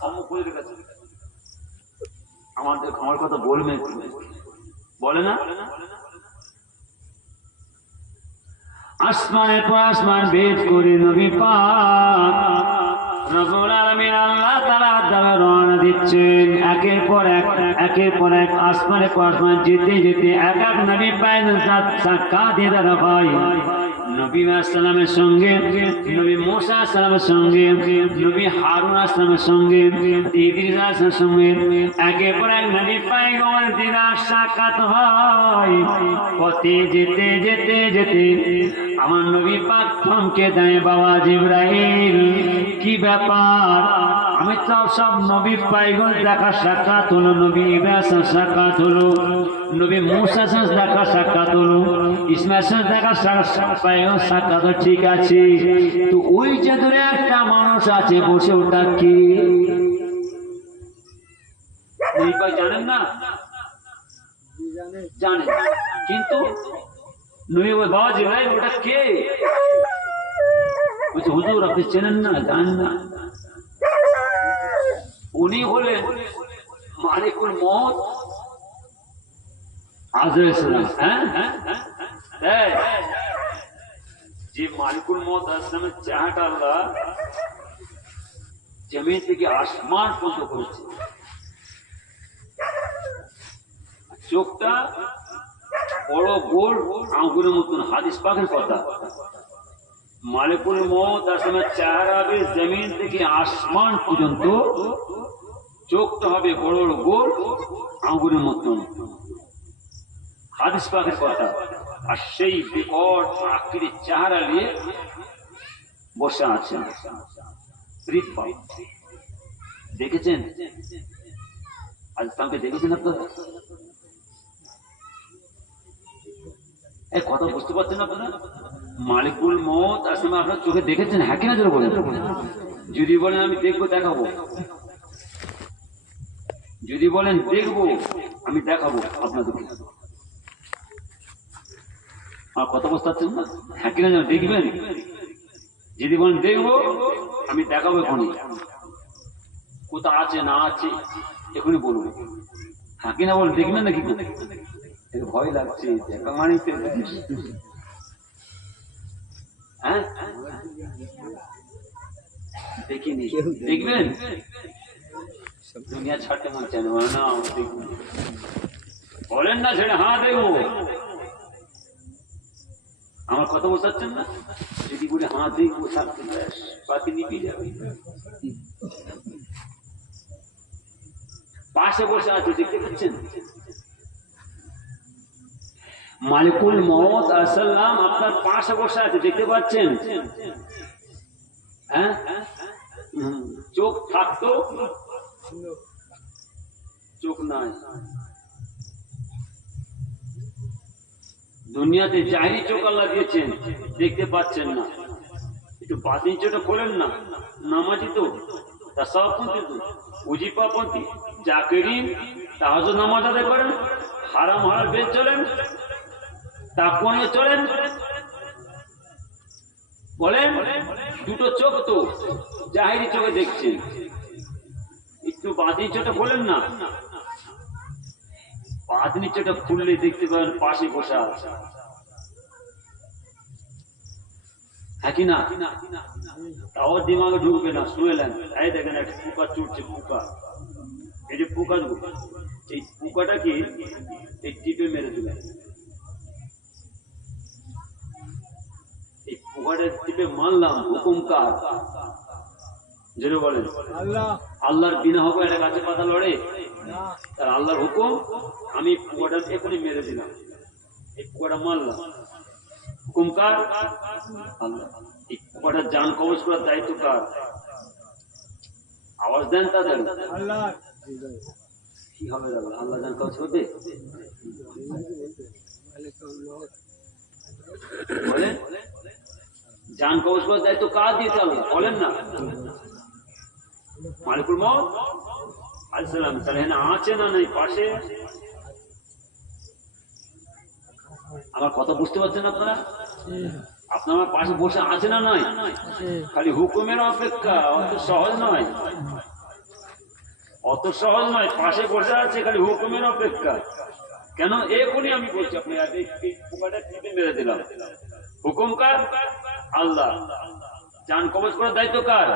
অমুকের কাছে। আমার কথা বলবে বলে না? আসমানের পর আসমান ভেদ করে নবী পাক রব্বুল আলামিন আল্লাহ তাআলা দ্বারা রওনা দিচ্ছেন। একের পর এক আসমানের পর আসমান যেতে যেতে এক এক নবী পাকের সাক্ষাৎ দিদার হয়। নবী সালামের সঙ্গে, নবী মুসা সালামের সঙ্গে, নবী হারুন আসলামের সঙ্গে, ইদ্রিস আসলামের সঙ্গে একের পর এক নবী পয়গম্বরের দিদার সাক্ষাৎ হয়। পথে যেতে যেতে যেতে আমার নবী পাক থমকে দেয়, বাবা জিবরাইল কি ব্যাপার? আমি তো সব নবী পয়গম্বর দেখা সাক্ষাৎ হলো, নবী ইব্রাহিম সাক্ষাৎ হলো, নবী মুসা দেখা সাক্ষাৎ হলো, ইসমাঈল দেখা সাক্ষাৎ হলো, ঠিক আছে। তো ওই যে দূরে একটা মানুষ আছে বসে, ওটা কি জানেন না? জানেন, কিন্তু নবী বাবা জিবরাইল ওটা কে? বলছে হুজুর আপনি চেনেন না, জানেন না? উনি হলেন মালিকুল মউত আজরাইল সালাম। হ্যাঁ, যে মালিকুল মউত আসলামের চেহারাটা আল্লাহ জমিন থেকে আসমান পর্যন্ত করেছে। চোখটা বড় গোল আঙ্গুরের মতন, হাদিস পাকের কথা। মালিকুল মউত আসলামের চেহারা হবে জমিন থেকে আসমান পর্যন্ত, চোখটা হবে বড় গোল আঙ্গুরের মতন, হাদিস পাকের কথা। আর সেই বিকট আকৃতির চেহারা নিয়ে বসে আছেন। দেখেছেন? আজ তাকে দেখেছেন আপনারা? এই কথা বুঝতে পারছেন আপনারা? মালিকুল মউত আসলাম আপনার চোখে দেখেছেন? হ্যাঁ কিনা জোরে বলেন। যদি বলেন আমি দেখবো, দেখাবো। যদি বলেন দেখবো, আমি দেখাবো আপনাদেরকে। আর কথা বুঝতে পারছেন না? হ্যাঁ কিনা যেন দেখবেন। যদি বলেন দেখবো, আমি দেখাবো এখনই, কোথা আছে না আছে এখনই বলবো। হ্যাঁ কিনা বলেন দেখবেন নাকি? ভয় লাগছে, দেখা মানি হ্যাঁ দেখিনি, দেখবেন? দুনিয়া ছাড়তে মন চায় না, বলেন না ছেড়ে হ্যাঁ দেখবো। আমার কথা বোঝাচ্ছেন না? যদি বলে হ্যাঁ দেখবো, থাকতে পাতি নিপে যাবে। পাশে বসে আছে, দেখতে পাচ্ছেন? মালিকুল মউত আসসালাম আপনার পাশে বসে আছে, দেখতে পাচ্ছেন? হ্যাঁ, চোখ থাকতো, চোখ নাই। দুনিয়াতে জাহিরি চোখ আল্লাহ দিয়েছেন, দেখতে পাচ্ছেন না। একটু বাতিন চোখটা খোলেন না। নামাজি তো, তাসাউফপন্থী তো, উজিফাপন্থী, জাকিরিন, তাহাজ্জুদ নামাজ আদায় করেন, হারাম হালাল বেদ চলেন, তাকওয়া নিয়ে চলেন। বলেন দুটো চোখ তো জাহিরি চোখে দেখছেন, একটু বাতিন চোখটা খোলেন না। বাতিনি চোখটা খুললে দেখতে পাবেন পাশে বসা আছে। হ্যাঁ কি না? তাও দিমাগে ঢুকবে না, শুয়েলেন, এই দেখেন একটা পোকা চুটছে, পোকা। এই যে পোকা, এই পোকাটা কি এই টিপে মেরে দিলেন। এই পোকাটা টিপে মারলাম, হুকুম কার? যেটা বলেন আল্লাহর বিনা হুকুম একটা গাছে পাতা লড়ে? তার আল্লাহর হুকুম, আমি পোকাটা এখনই মেরে দিলাম, এই পোকাটা মারলাম, হুকুম কার? আল্লাহ। এই পোকাটা জান কবজ করার দায়িত্ব কার? আওয়াজ দেন তাদের। কি হবে আল্লাহ জান কবজ করবে? বলেন জান কবজ করার দায়িত্ব কার দিয়েছে আল্লাহ? বলেন না। মালিকুল মউত আসসালাম তাহলে আছে না নাই পাশে? আমার কথা বুঝতে পারছেন আপনারা? আপনার আমার পাশে বসে আছে না নাই? খালি হুকুমের অপেক্ষা, অত সহজ নয়, অত সহজ নয়। পাশে বসে আছে, খালি হুকুমের অপেক্ষা। কেন? এখনই আমি বলছি আপনি পোকাটা টিপে মেরে দিলাম, হুকুম কার? আল্লাহ। জান কবজ করার দায়িত্ব কার?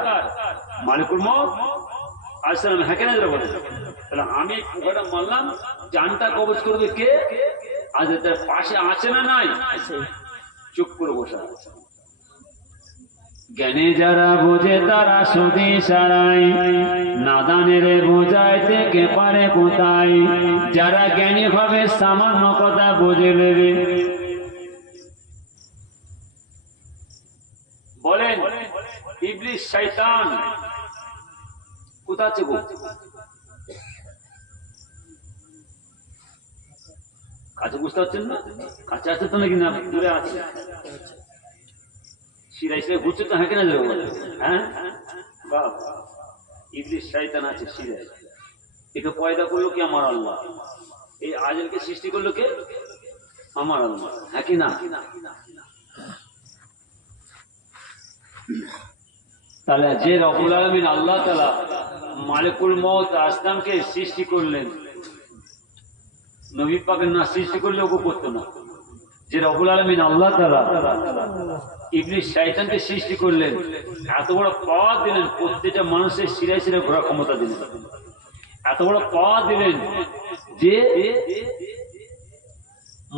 মালিকুল মউত আসসালাম। হ্যাঁ কেন বলে? তাহলে আমি পোকাটা মারলাম, জানটা কবজ করবে কে? আজ তার পাশে আছে না নাই? চুপ করে বসে আছে। জ্ঞানে যারা বোঝে তারা সুদি সারাই, নাদানের বোঝাইতে কে পারে কোথায়? যারা জ্ঞানী হবে সামান্য কথা বুঝে নেবে। বলেন ইবলিস শয়তান কোথা আছে গো? কাছে বুঝতে পারছেন না? কাছে আছে তো নাকি না দূরে আছে? শিরাই শিরাই ঘুরছে তো, হ্যাঁ কেনা যাবে? হ্যাঁ বাবা, ইবলিস শয়তান আছে শিরাই। একে পয়দা করলো কি? আমার আল্লাহ। এই আজলকে সৃষ্টি করলো কে? আমার আল্লাহ। হ্যাঁ কি না? তাহলে যে রব্বুল আলামিন আল্লাহ তাআলা মালিকুল মউত আসলামকে সৃষ্টি করলেন, নবী পাকের না সৃষ্টি করলে ওকে করতো না। যে রব্বুল আলামিন আল্লাহ তাআলা ইবলিস শয়তানকে সৃষ্টি করলেন, এত বড় পাওয়ার দিলেন, প্রত্যেকটা মানুষের শিরায় শিরায় ঘোরার ক্ষমতা দিলেন, এত বড় পাওয়ার দিলেন যে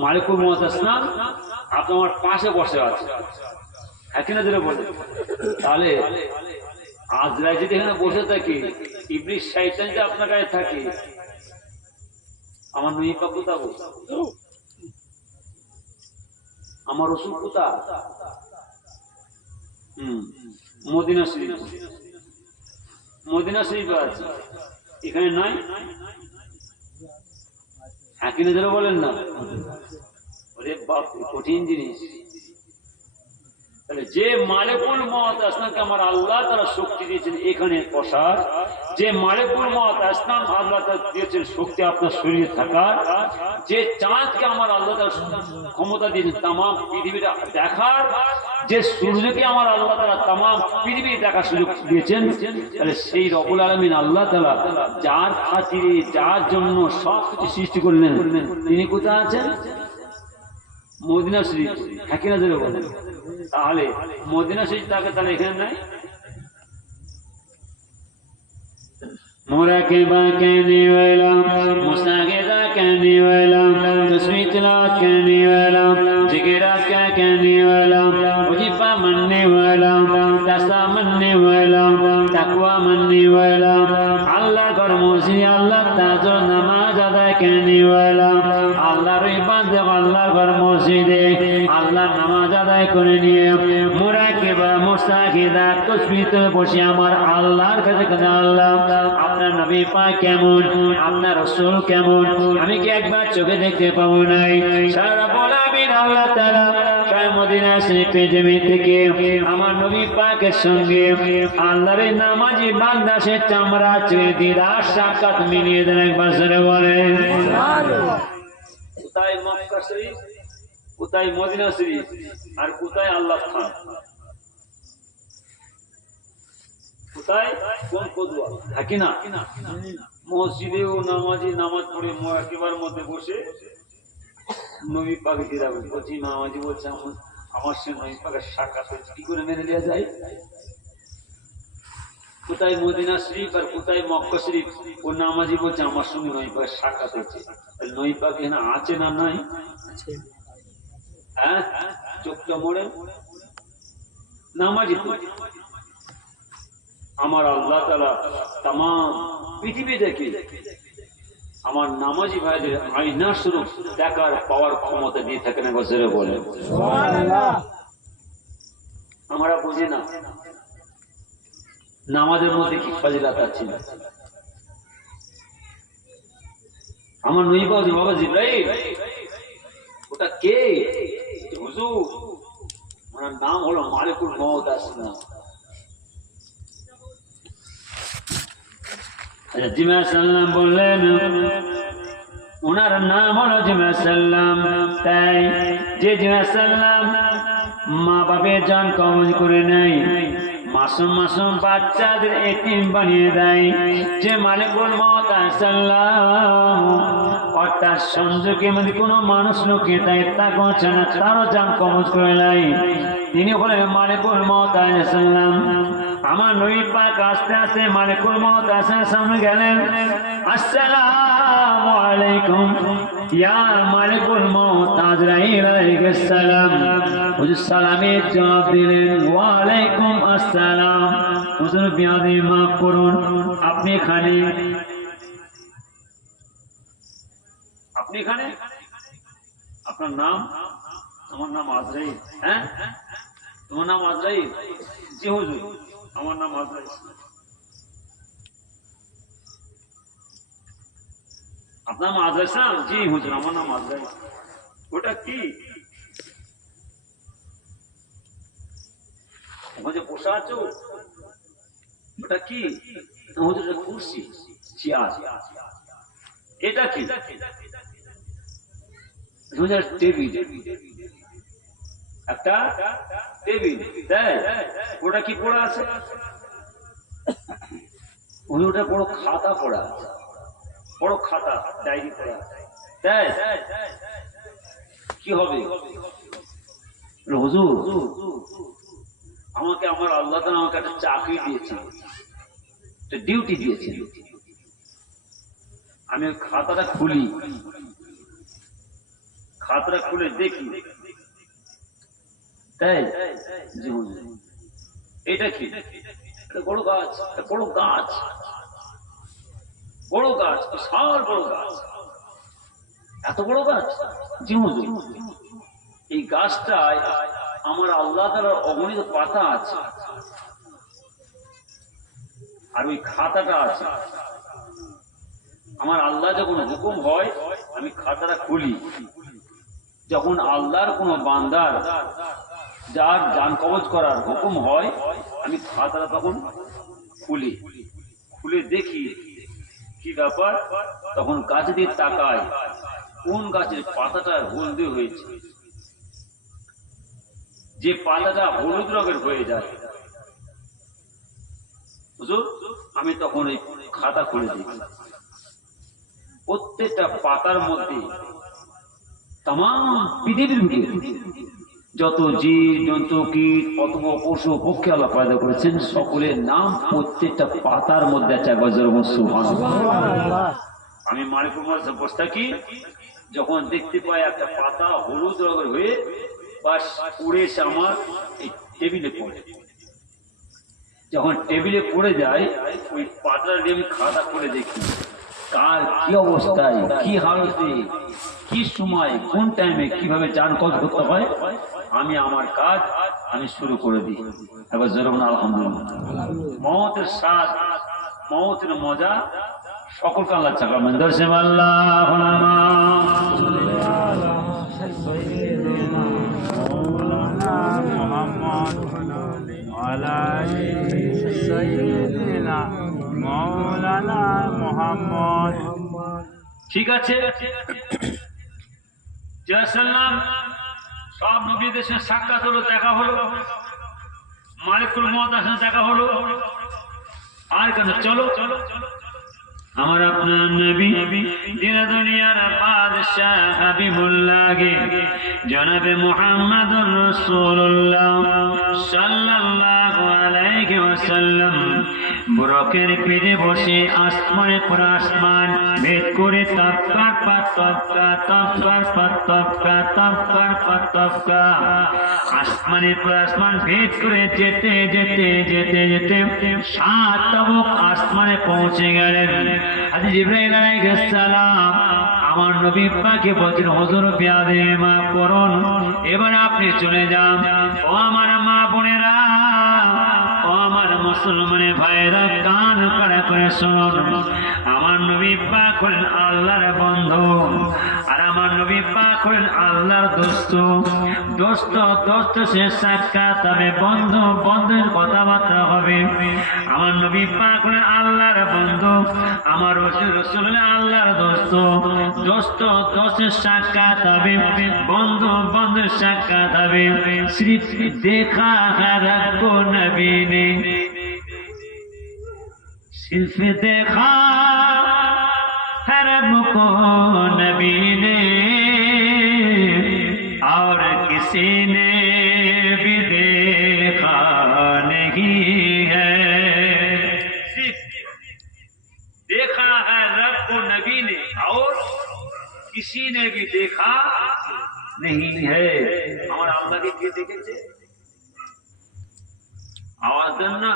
মালিকুল মউত আসলাম আপনি আমার পাশে বসে আছে। এখানে যেটা বলে, তাহলে আজরাইল যদি এখানে বসে থাকে, ইবলিস শয়তান যে আপনার কাছে থাকে, আমার নবী পাক কোথা গো? আমার রাসূল কোথা? মদিনা শরীফ। মদিনা শরীফে আছে, এখানে নাই। এখানে যেটা বলেন না, ওরে বাপ কঠিন জিনিস। তাহলে যে মালিকুল মওত আসনামকে আমার আল্লাহ তাআলা শক্তি দিয়েছেন এখানে বসার, যে মালিকুল মওত আসনাম আল্লাহ তাআলা দিয়েছেন শক্তি আপনার শরীরে থাকার, যে চাঁদকে আমার আল্লাহ তাআলা ক্ষমতা দিয়েছেন তামাম পৃথিবীটা দেখার, যে সূর্যকে আমার আল্লাহ তাআলা তামাম পৃথিবী দেখার সুযোগ দিয়েছেন, তাহলে সেই রব্বুল আলামিন আল্লাহ তাআলা যার খাতিরে যার জন্য সব কিছু সৃষ্টি করলেন তিনি কোথায় আছেন? মদিনা শরীফ। হ্যাঁ কিনা জোরে বলেন? তাহলে মদিনা শরীফ তাকে তাহলে এখানে নাই? मुराकिबा कहने वाला, मुस्तागिदा कहने वाला, तस्बीह तिलावत कहने वाला, जिकिरात क्या कहने वाला, वजीफा मनने वाला, दस्ता मनने वाला, तकवा मनने वाला, अल्लाह कर मौसी अल्लाह ताजो नमाज अदा कहने वाला, अल्लाह इबादत अल्लाह कर मौसी दे अल्लाह नमाज अदा করে নিয়ে মুরাকিবা মুস্তাগিদা তসবিহ বসে আমার আল্লাহর কাছে কাছে আল্লাহ আপনার নবী পাক কেমন, আপনার রাসূল কেমন, আমি কি একবার চোখে দেখতে পাবো নাই? সারা বলাবিন আল্লাহ তাআলা স্বয়ং মদিনা শরীফে জমি থেকে আমার নবী পাকের সঙ্গে আল্লাহর নামাজি বান্দা সে চামড়া চেয়ে দিদার সাক্ষাৎ মিলিয়ে দেন। একবার জোরে বলেন সুবহানাল্লাহ। কোথায় মক্কা শরীফ, কোথায় মদিনা শরীফ, আর কোথায় আল্লাহ স্থান, কোথায় কোন কদুয়া থাকি না? মসজিদেও নামাজি নামাজ পড়ে একেবারে মধ্যে বসে নবী পাক দিদার বলছি, নামাজি বলছে আমার সে নবী পাকের সাক্ষাৎ হয়েছে, কি করে মেনে নেওয়া যায়? কোথায় মদিনা শরীফ আর কোথায় মক্কা শরীফ? ও নামাজি বলছে আমার সঙ্গে নবী পাকের সাক্ষাৎ হয়েছে। নবী পাক এখানে আছে না নাই? হ্যাঁ, চোখটা মোড়ে নামাজি আমার আল্লাহ তাআলা তামাম পৃথিবী দেখে আমার নামাজি ভাইদের আয়না স্বরূপ দেখার পাওয়ার ক্ষমতা দিয়ে থাকেন। বছরে বলে সুবহানাল্লাহ। আমরা বুঝি না নামাজের মধ্যে কি ফজিলত আছে। আমার নবী বলে বাবা জিবরাইল ওটা কে? হুজুর ওনার নাম হলো মালিকুল মওত আসনাম। জিবরাইল সাল্লাম বললেন ওনার নাম হলো জিবরাইল সাল্লাম। তাই যে জিবরাইল সাল্লাম মা বাপের জান কবজ করে নেয়, মাসুম মাসুম বাচ্চাদের এতিম বানিয়ে দেয়, যে মালিকুল মওত আসসালাম অর্থাৎ সংযোগে মধ্যে কোনো মানুষ লোকে তাই তা করছে না, তারও জান কবজ করে নেয়, তিনি হলেন মালিকুল মওত আসসালাম। আমার নবী পাক আস্তে আস্তে মালিকুল মওত আসসালামের সামনে গেলেন। আসসালামু আলাইকুম ইয়া মালিকুল মওত আজরাইল আলাইহিস সালাম। হুজুর সালামের জবাব দিলেন ওয়া আলাইকুম আসসালাম। হুজুর বিয়াদি মাফ করুন, আপনি এখানে আপনার নাম? আমার নাম আজরাইল। হ্যাঁ, তোমার নাম আজরাইল? জি হুজুর আমার নাম আজরাইল। আপনার নাম আজরাইল? জি হুজুর আমার নাম আজরাইল। ওটা কি? ওখানে বসা আছো ওটা কি? হুজুর কুরসি চেয়ার। এটা কি? টেবিল, একটা টেবিল। তাই ওটা কি পড়া আছে? ওটা বড় খাতা পড়া আছে, বড় খাতা ডায়েরি পড়া। তাই কি হবে? হুজুর আমাকে আমার আল্লাহ তাআলা আমাকে একটা চাকরি দিয়েছে, ডিউটি দিয়েছে। আমি খাতাটা খুলি, খাতাটা খুলে দেখি। তাই এটা কি? বড় গাছ, বড় গাছ, বড় গাছ, বিশাল বড় গাছ। এত বড় গাছ? জি হুজুর এই গাছটায় আমার আল্লাহ তাআলার অগণিত পাতা আছে, আর ওই খাতাটা আছে। আমার আল্লাহ যখন হুকুম হয় আমি খাতাটা খুলি, যখন আল্লাহর কোন বান্দার যার জান কবজ করার হুকুম হয়, আমি খাতাটা তখন খুলে দেখি কি ব্যাপার। তখন গাছে দিয়ে তাকায়, কোন গাছের পাতাটা হলদে হয়েছে। যে পাতাটা হলুদ রঙের হয়ে যায়, হুজুর, আমি তখন এই খাতা খুলে দেখি, প্রত্যেকটা পাতার মধ্যে তামাম পৃথিবীর যত জীব জন্তু কীট পতঙ্গ পশু পক্ষী আল্লাহ পয়দা করেছেন, সকলের নাম প্রত্যেকটা পাতার মধ্যে আছে। আমি মালিকুল মজা বসে থাকি, যখন দেখতে পাই একটা পাতা হলুদ রঙের হয়ে বাস উড়ে এসে আমার এই টেবিলে পড়ে। যখন টেবিলে পড়ে যায়, ওই পাতাটা নিয়ে আমি খাতা করে দেখি কার কি অবস্থায়, কি হালতে, কি সময়, কোন টাইমে কিভাবে জান কজ করতে হয়, আমি আমার কাজ আমি শুরু করে দিই। এবার যেরকম আলহামদুলিল্লাহ, মওতের স্বাদ, মওতের মজা সকলকে আল্লাহ চাকাবেন। দর্শন আল্লাহ ঠিক আছে। সব নবীদের সাথে সাক্ষাৎ হলো, দেখা হলো, মালিকুল মওত সাথে দেখা হলো। আর কেন, চলো আমার আপনার নবী দিন দুনিয়ার বাদশাহ হাবিবুল্লাহ জনাবে মুহাম্মদুর রাসূলুল্লাহ সাল্লাল্লাহু আলাইহি ওয়াসাল্লাম বুরকের পিঠে বসে আসমানের পর আসমান ভেদ করে তফকার পর তফকা আসমানের পর আসমান ভেদ করে যেতে যেতে যেতে যেতে 7 তবক আসমানে পৌঁছে গেলেন। হাজরত জিবরাইল আলাইহিস সালাম আমার নবী পাককে বলেন, হুজুর বিয়াদে মাফ করুন, এবার আপনি চলে যান। ও আমার মা বোনেরা, ও আমার মুসলমানের ভাইরা, কান খাড়া করে শুনুন। আমার নবী পাক হলেন আল্লাহর বন্ধু, আর আমার নবী পাক হলেন আল্লাহর দোস্ত। দোস্ত সে সাক্ষাৎ হবে, বন্ধু বন্ধুর কথাবার্তা হবে। আমার নবী পাক হলেন আল্লাহর বন্ধু, আমার রাসূল হলেন আল্লাহর দোস্ত। দোস্তের সাক্ষাৎ হবে, বন্ধুর সাক্ষাৎ হবে। সির্ফ দেখা है रब को नबी ने, सिर्फ देखा है रब को नबी ने, और किसी ने भी देखा नहीं है। सिर्फ देखा है रब को नबी ने, और किसी ने भी देखा नहीं है। আমার আল্লাহকে কে দেখেছে? আওয়াজ দেন না,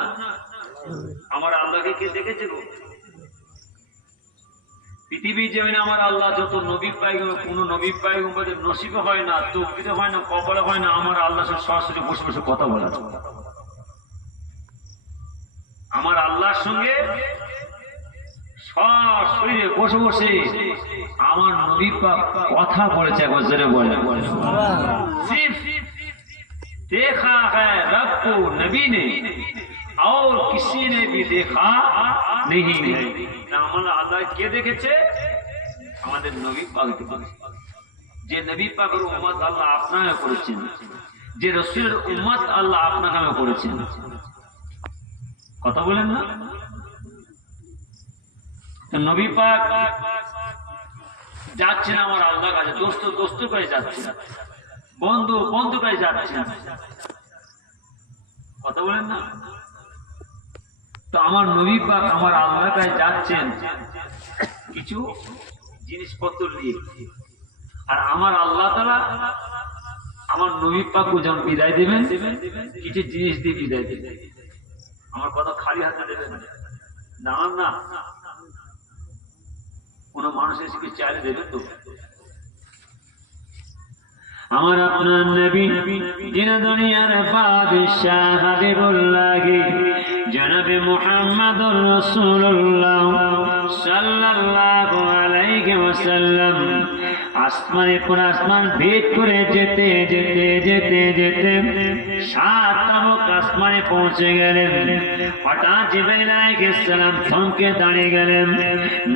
আমার আল্লাহকে কে দেখেছে গো? পৃথিবীর জমিনে আমার আল্লাহ যত নবী পায়গম্বর, কোন নবী পায়গম্বরের নসিবে হয় না, তকদিরে হয় না, কপালে হয় না আমার আল্লাহর সাথে সরাসরি বসে বসে কথা বলা। আমার আল্লাহর সঙ্গে সশরীরে বসে বসে আমার নবী পাক কথা বলেছে। একবার বলে सिर्फ देखा है रब को नबी ने, और किसी ने भी देखा नहीं है। আমার আল্লাহ কে দেখেছে? আমাদের নবী পাক দেখেছে। যে নবী পাকের উম্মত আল্লাহ আপনাকে করেছেন, যে রাসূলের উম্মত আল্লাহ আপনাকে করেছেন। কথা বলেন না? নবী পাক যাচ্ছেন আমার আল্লাহর কাছে, দোস্ত করে যাচ্ছেন, বন্ধু করে যাচ্ছেন। কথা বলেন না? তো আমার নবী পাক আমার আল্লাহর কাছে যাচ্ছেন কিছু জিনিসপত্র নিয়ে, আর আমার আল্লাহ তাআলা আমার নবী পাককে যখন বিদায় দেবেন, কিছু জিনিস দিয়ে বিদায় দেবেন। আমার কথা খালি হাতে দেবেন না, কোন মানুষ এসে কি চাইলে দেবে তো? আমার আপনার নবী যিনি দুনিয়ার বাদশাহ হাবিবুল্লাহ জনাবে মুহাম্মদুর রাসূলুল্লাহ সাল্লাল্লাহু আলাইহি ওয়াসাল্লাম আসমানের কোন আসমান ভেদ করে যেতে যেতে যেতে যেতে 7 তাবুক আসমানে পৌঁছে গেলেন। হঠাৎ জিবরাইল আলাইহিস সালাম থমকে দাঁড়িয়ে গেলেন।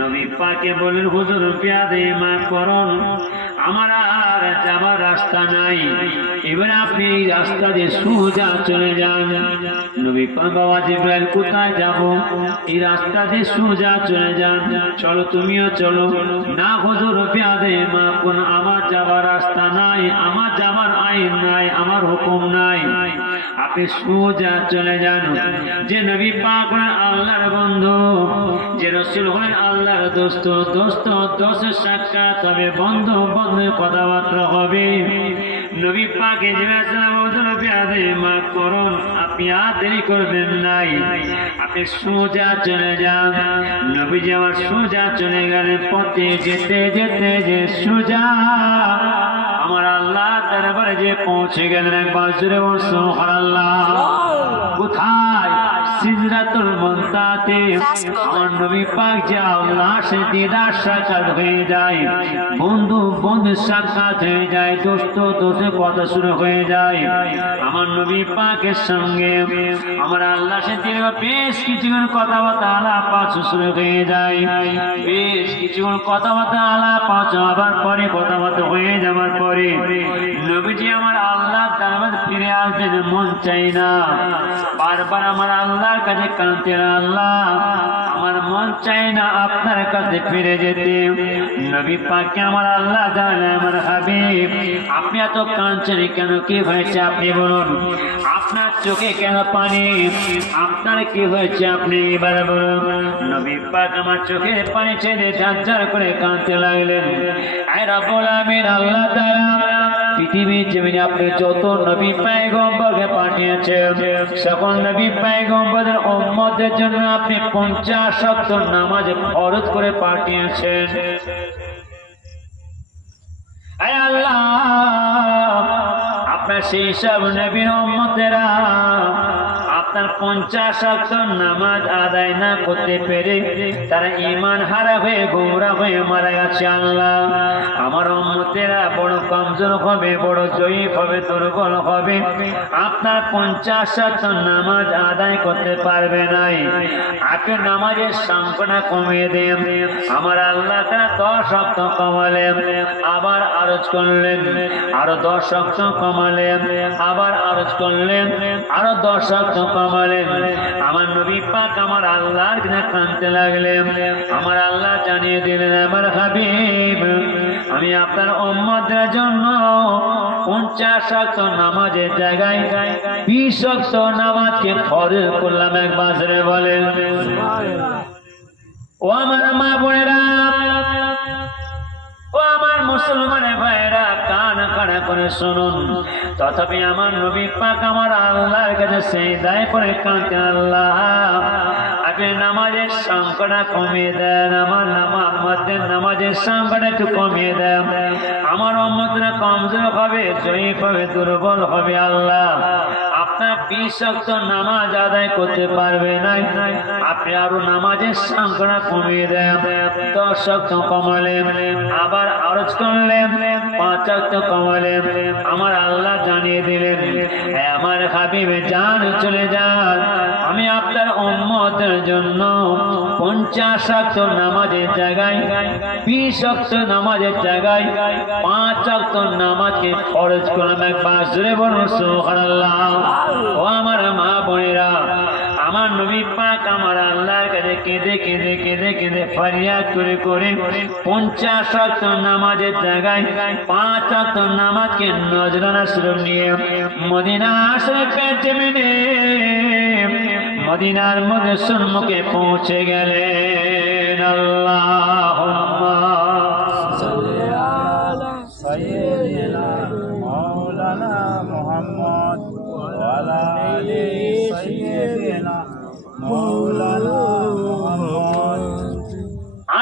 নবী পাককে বললেন, হুজুর পেয়াদে মাফ করুন, আমার আর যাবার রাস্তা নাই, এবার আপনি এই রাস্তা দিয়ে সোজা চলে যান। নবী পাক, বাবা জিবরাইল কোথায় যাব? এই রাস্তা দিয়ে সোজা চলে যান। চলো, তুমিও চলো। না হুজুর পেয়াদে মাফ করুন, আমার যাবার রাস্তা নাই, আমার যাবার আইন নাই, আমার হুকুম নাই, আপনি সোজা চলে যান। যে নবী পাক হলেন আল্লাহর বন্ধু, যে রাসূল হলেন আল্লাহর দোস্ত, দোস্ত দোস্তের সাক্ষাৎ হবে, বন্ধু বন্ধুর কথাবার্তা হবে। নবী পাক মাফ করুন, আপনি আর দেরি করবেন নাই, আপনি সোজা চলে যান। নবীজি আমার সোজা চলে গেলেন। পথে যেতে যেতে যে সোজা আমার আল্লাহ দরবারে যে পৌঁছে গেলেন। একবার জোরে বলুন সুবহানাল্লাহ। কোথায়? সিদরাতুল মুনতাহাতে আমার নবী পাক যে আল্লাহর সাথে দিদার সাক্ষাৎ হয়ে যায়, বন্ধু বন্ধুর সাক্ষাৎ হয়ে যায়, দোস্ত দোস্তের কথা শুরু হয়ে যায়। আমার নবী পাকের সঙ্গে আমার আল্লাহর সাথে বেশ কিছুক্ষণ কথাবার্তা আলাপ শুরু হয়ে যায়। বেশ কিছুক্ষণ কথাবার্তা আলাপ আবার পরে কথাবার্তা হয়ে যাওয়ার পরে নবীজি আমার আল্লাহ দরবারে ফিরে আসবেন মন চাই না। বারবার আমার আল্লাহর কাছে কাঁদতেন, আল্লাহ আমার মন চাই না আপনার কাছে ফিরে যেতে। নবী পাককে আমার আল্লাহ জানে, আমার হাবিব আপনি এত কাঁদছেন কেন? কি হয়েছে আপনি বলুন? আপনার চোখে কেন পানি? আপনার কি হয়েছে আপনি এবার বলুন। নবী পাক আমার চোখের পানি ছেড়ে ঝরঝর করে কাঁদতে লাগলেন। আয় রব্বুল আমিন, আল্লাহ তাআলা পৃথিবীর জমিনে আপনি যত নবী পয়গম্বরকে পাঠিয়েছেন, সকল নবী পয়গম্বরদের উম্মতের জন্য আপনি 50 ওয়াক্ত নামাজ ফরজ করে পাঠিয়েছেন। আয় আল্লাহ, আপনার সেই সব নবীর উম্মতেরা আপনার 50 ওয়াক্ত নামাজ আদায় না করতে পেরে তারা ঈমান হারা হয়ে গোমরা হয়ে মারা গেছে। আল্লাহ, আমার উম্মতেরা বড় কমজোর হবে, বড় জয়ীফ হবে, দুর্বল হবে, আপনার 50 ওয়াক্ত নামাজ আদায় করতে পারবে নাই। আপনি নামাজের সংখ্যাটা কমিয়ে দেন। আমার আল্লাহ তারা 10 ওয়াক্ত কমালেন, আবার আরজ করলেন, আরো 10 ওয়াক্ত কমালেন, আবার আরজ করলেন, আরো 10 ওয়াক্ত কমালেন। আমার নবী পাক আমার আল্লাহর কাছে কাঁদতে লাগলেন। আমার আল্লাহ জানিয়ে দিলেন, আমার হাবিব আমি আপনার উম্মতের জন্য 50 ওয়াক্ত নামাজের জায়গায় 20 ওয়াক্ত নামাজকে ফরজ করলাম। একবার জোরে বলেন। ও আমার মা বোনেরা, ও আমার মুসলমানের ভাইরা, কান খাড়া করে শুনুন। তথাপি আমার নবী পাক আমার আল্লাহর কাছে সিজদায় পড়ে কাঁদতেন, আল্লাহ আপনি নামাজের সংখ্যাটা কমিয়ে দেন, আমার নামাজের সংখ্যাটা একটু কমিয়ে দেন। আমার উম্মতরা কমজোর হবে, জয়ীফ হবে, দুর্বল হবে। আল্লাহ আপনার 20 ওয়াক্ত নামাজ আদায় করতে পারবে না, আপনি আরো নামাজের সংখ্যাটা কমিয়ে দেন। 10 ওয়াক্ত কমালেন, আবার আরজ করলেন, 5 ওয়াক্ত কমালেন। আমার আল্লাহ জানিয়ে দিলেন, হে আমার হাবিব যান, চলে যান, আমি আপনার উম্মতের জন্য 50 ওয়াক্ত নামাজের জায়গায় 20 ওয়াক্ত নামাজের জায়গায় 5 ওয়াক্ত নামাজকে ফরজ করলাম। একবার জোরে বলুন সুবহানাল্লাহ। ও আমার মা বোনেরা, আমার নবী পাক আমার আল্লাহর কাছে কেঁদে কেঁদে কেঁদে কেঁদে ফরিয়াদ করে করে 50 ওয়াক্ত নামাজের জায়গায় 5 ওয়াক্ত নামাজকে নজরানা স্বরূপ নিয়ে মদিনা শরীফে জমিনে মদিনার মধ্যে সম্মুখে পৌঁছে গেলেন। আল্লাহুম্মা সাল্লি আলা সাইয়্যিদিনা মাওলানা মুহাম্মদ ওয়া আলা আলি সাইয়্যিদিনা মাওলানা মুহাম্মদ।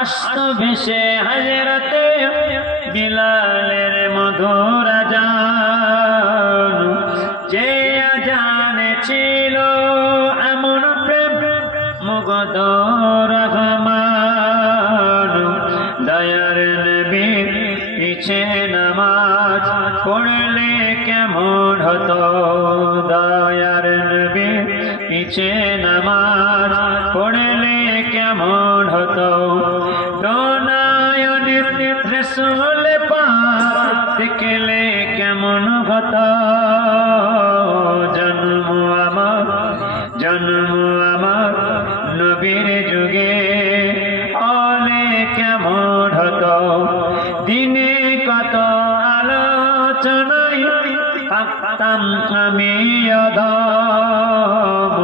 আশত ভেসে হযরতে বিলালের মধুর আযান, যে আযানে ছিল এমন প্রেম মুগ্ধ রহমান, দয়ার নবীর পিছে নামাজ পড়লে কেমন হতো দয়ার নবী পিছে নামাজ পড়লে কেমন হতো দোনায়নের রাসূল পাক দেখলে কেমন হতো জন্ম আমার নবীর যুগে হলে কেমন হতো দিনে কত আলোচনায় থাকতাম আমি অধম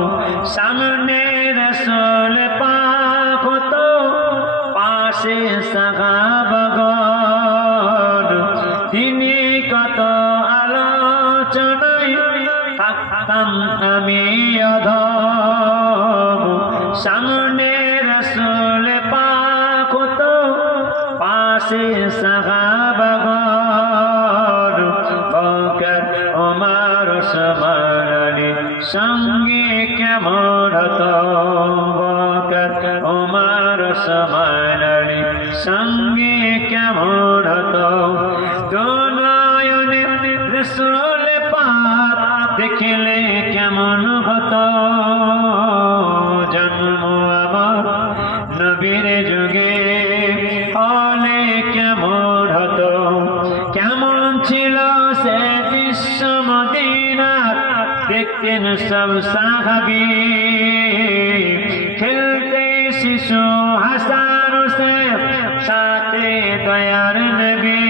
সামনে রাসূল পাক হতো পাশে সাহাবাগণ দিনে কত আলোচনায় থাকতাম আমি অধম সামনে রাসূল পাক হতো পাশে সাহাবাগণ বকর ওমর ওসমান আলী সঙ্গে কেমন হতো বকর ওমর ওসমান আলী সঙ্গে কেমন হতো দোনায়নে রাসূল পাক দেখলে কেমন হতো জন্ম আমার নবীর যুগে হলে কেমন হতো কেমন ছিল সে বিশ্ব মদিনা দেখতেন সব সাহাবী খেলতে শিশু হাসান হোসেন সাথে দয়ার নবী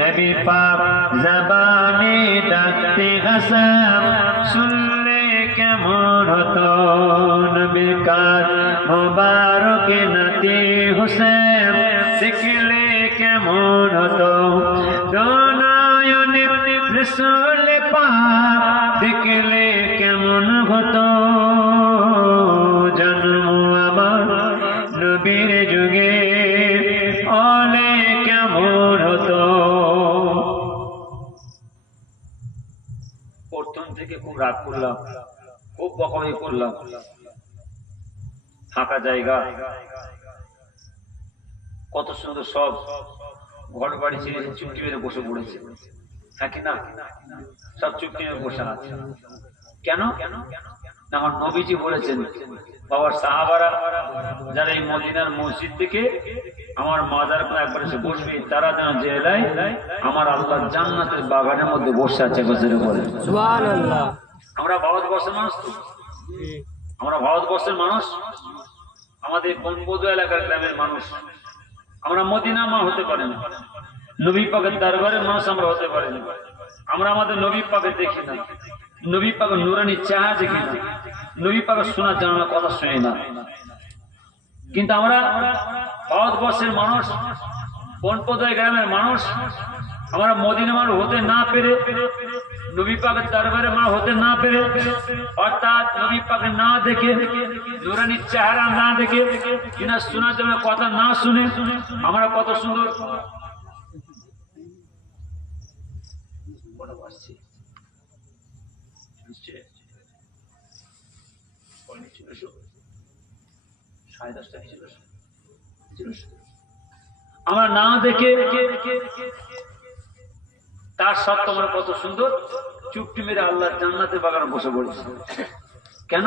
নবী পাক জবানে ডাকতে হাসান শুনলে কেমন হতো নবীর কাজ মোবারকে নাতে হোসেন দেখলে কেমন হতো দোনায়নে রাসূল পাক দেখলে কেমন হতো জন্ম আমার নবীর যুগে হলে কেমন হতো প্রথম থেকে খুব রাগ করলাম খুব বকাবকি করলাম ফাঁকা জায়গা কত সুন্দর সব ঘর বাড়ি ছেড়ে চুপটি মেরে বসে পড়েছে নাকি না সব চুপটি মেরে বসে আছে কেন আমার নবীজি বলেছেন বাবার সাহাবারা যারা এই মদিনার মসজিদ থেকে আমার মাজার করে একবার এসে বসবে তারা যেন জেলায় আমার আল্লাহ জান্নাতের বাগানের মধ্যে বসে আছে বসে বলে সুবহানাল্লাহ আমরা ভারতবর্ষের মানুষ তো আমরা ভারতবর্ষের মানুষ আমাদের বনপদ এলাকার গ্রামের মানুষ আমরা মদিনা মা হতে পারি না নবী পাকের দরবারের মানুষ আমরা হতে পারি না আমরা আমাদের নবী পাকে দেখি না নবী পাকের নুরানি চেহারা দেখি না নবী পাকের শোনা জানা কথা শুনি না কিন্তু আমরা ভারতবর্ষের মানুষ বনপদ গ্রামের মানুষ আমরা মদিনা মানুষ হতে না পেরে নবী পাকের দরবারে মা হতে না পেরে অর্থাৎ নবী পাকে না দেখে নুরানি চেহারা না দেখে কিনা শোনার জন্য কথা না শুনে আমরা কত সুন্দর আমরা না দেখে তার সত্ত্বেও আমরা কত সুন্দর চুপটি মেরে আল্লাহর জান্নাতের বাগানে বসে পড়েছি কেন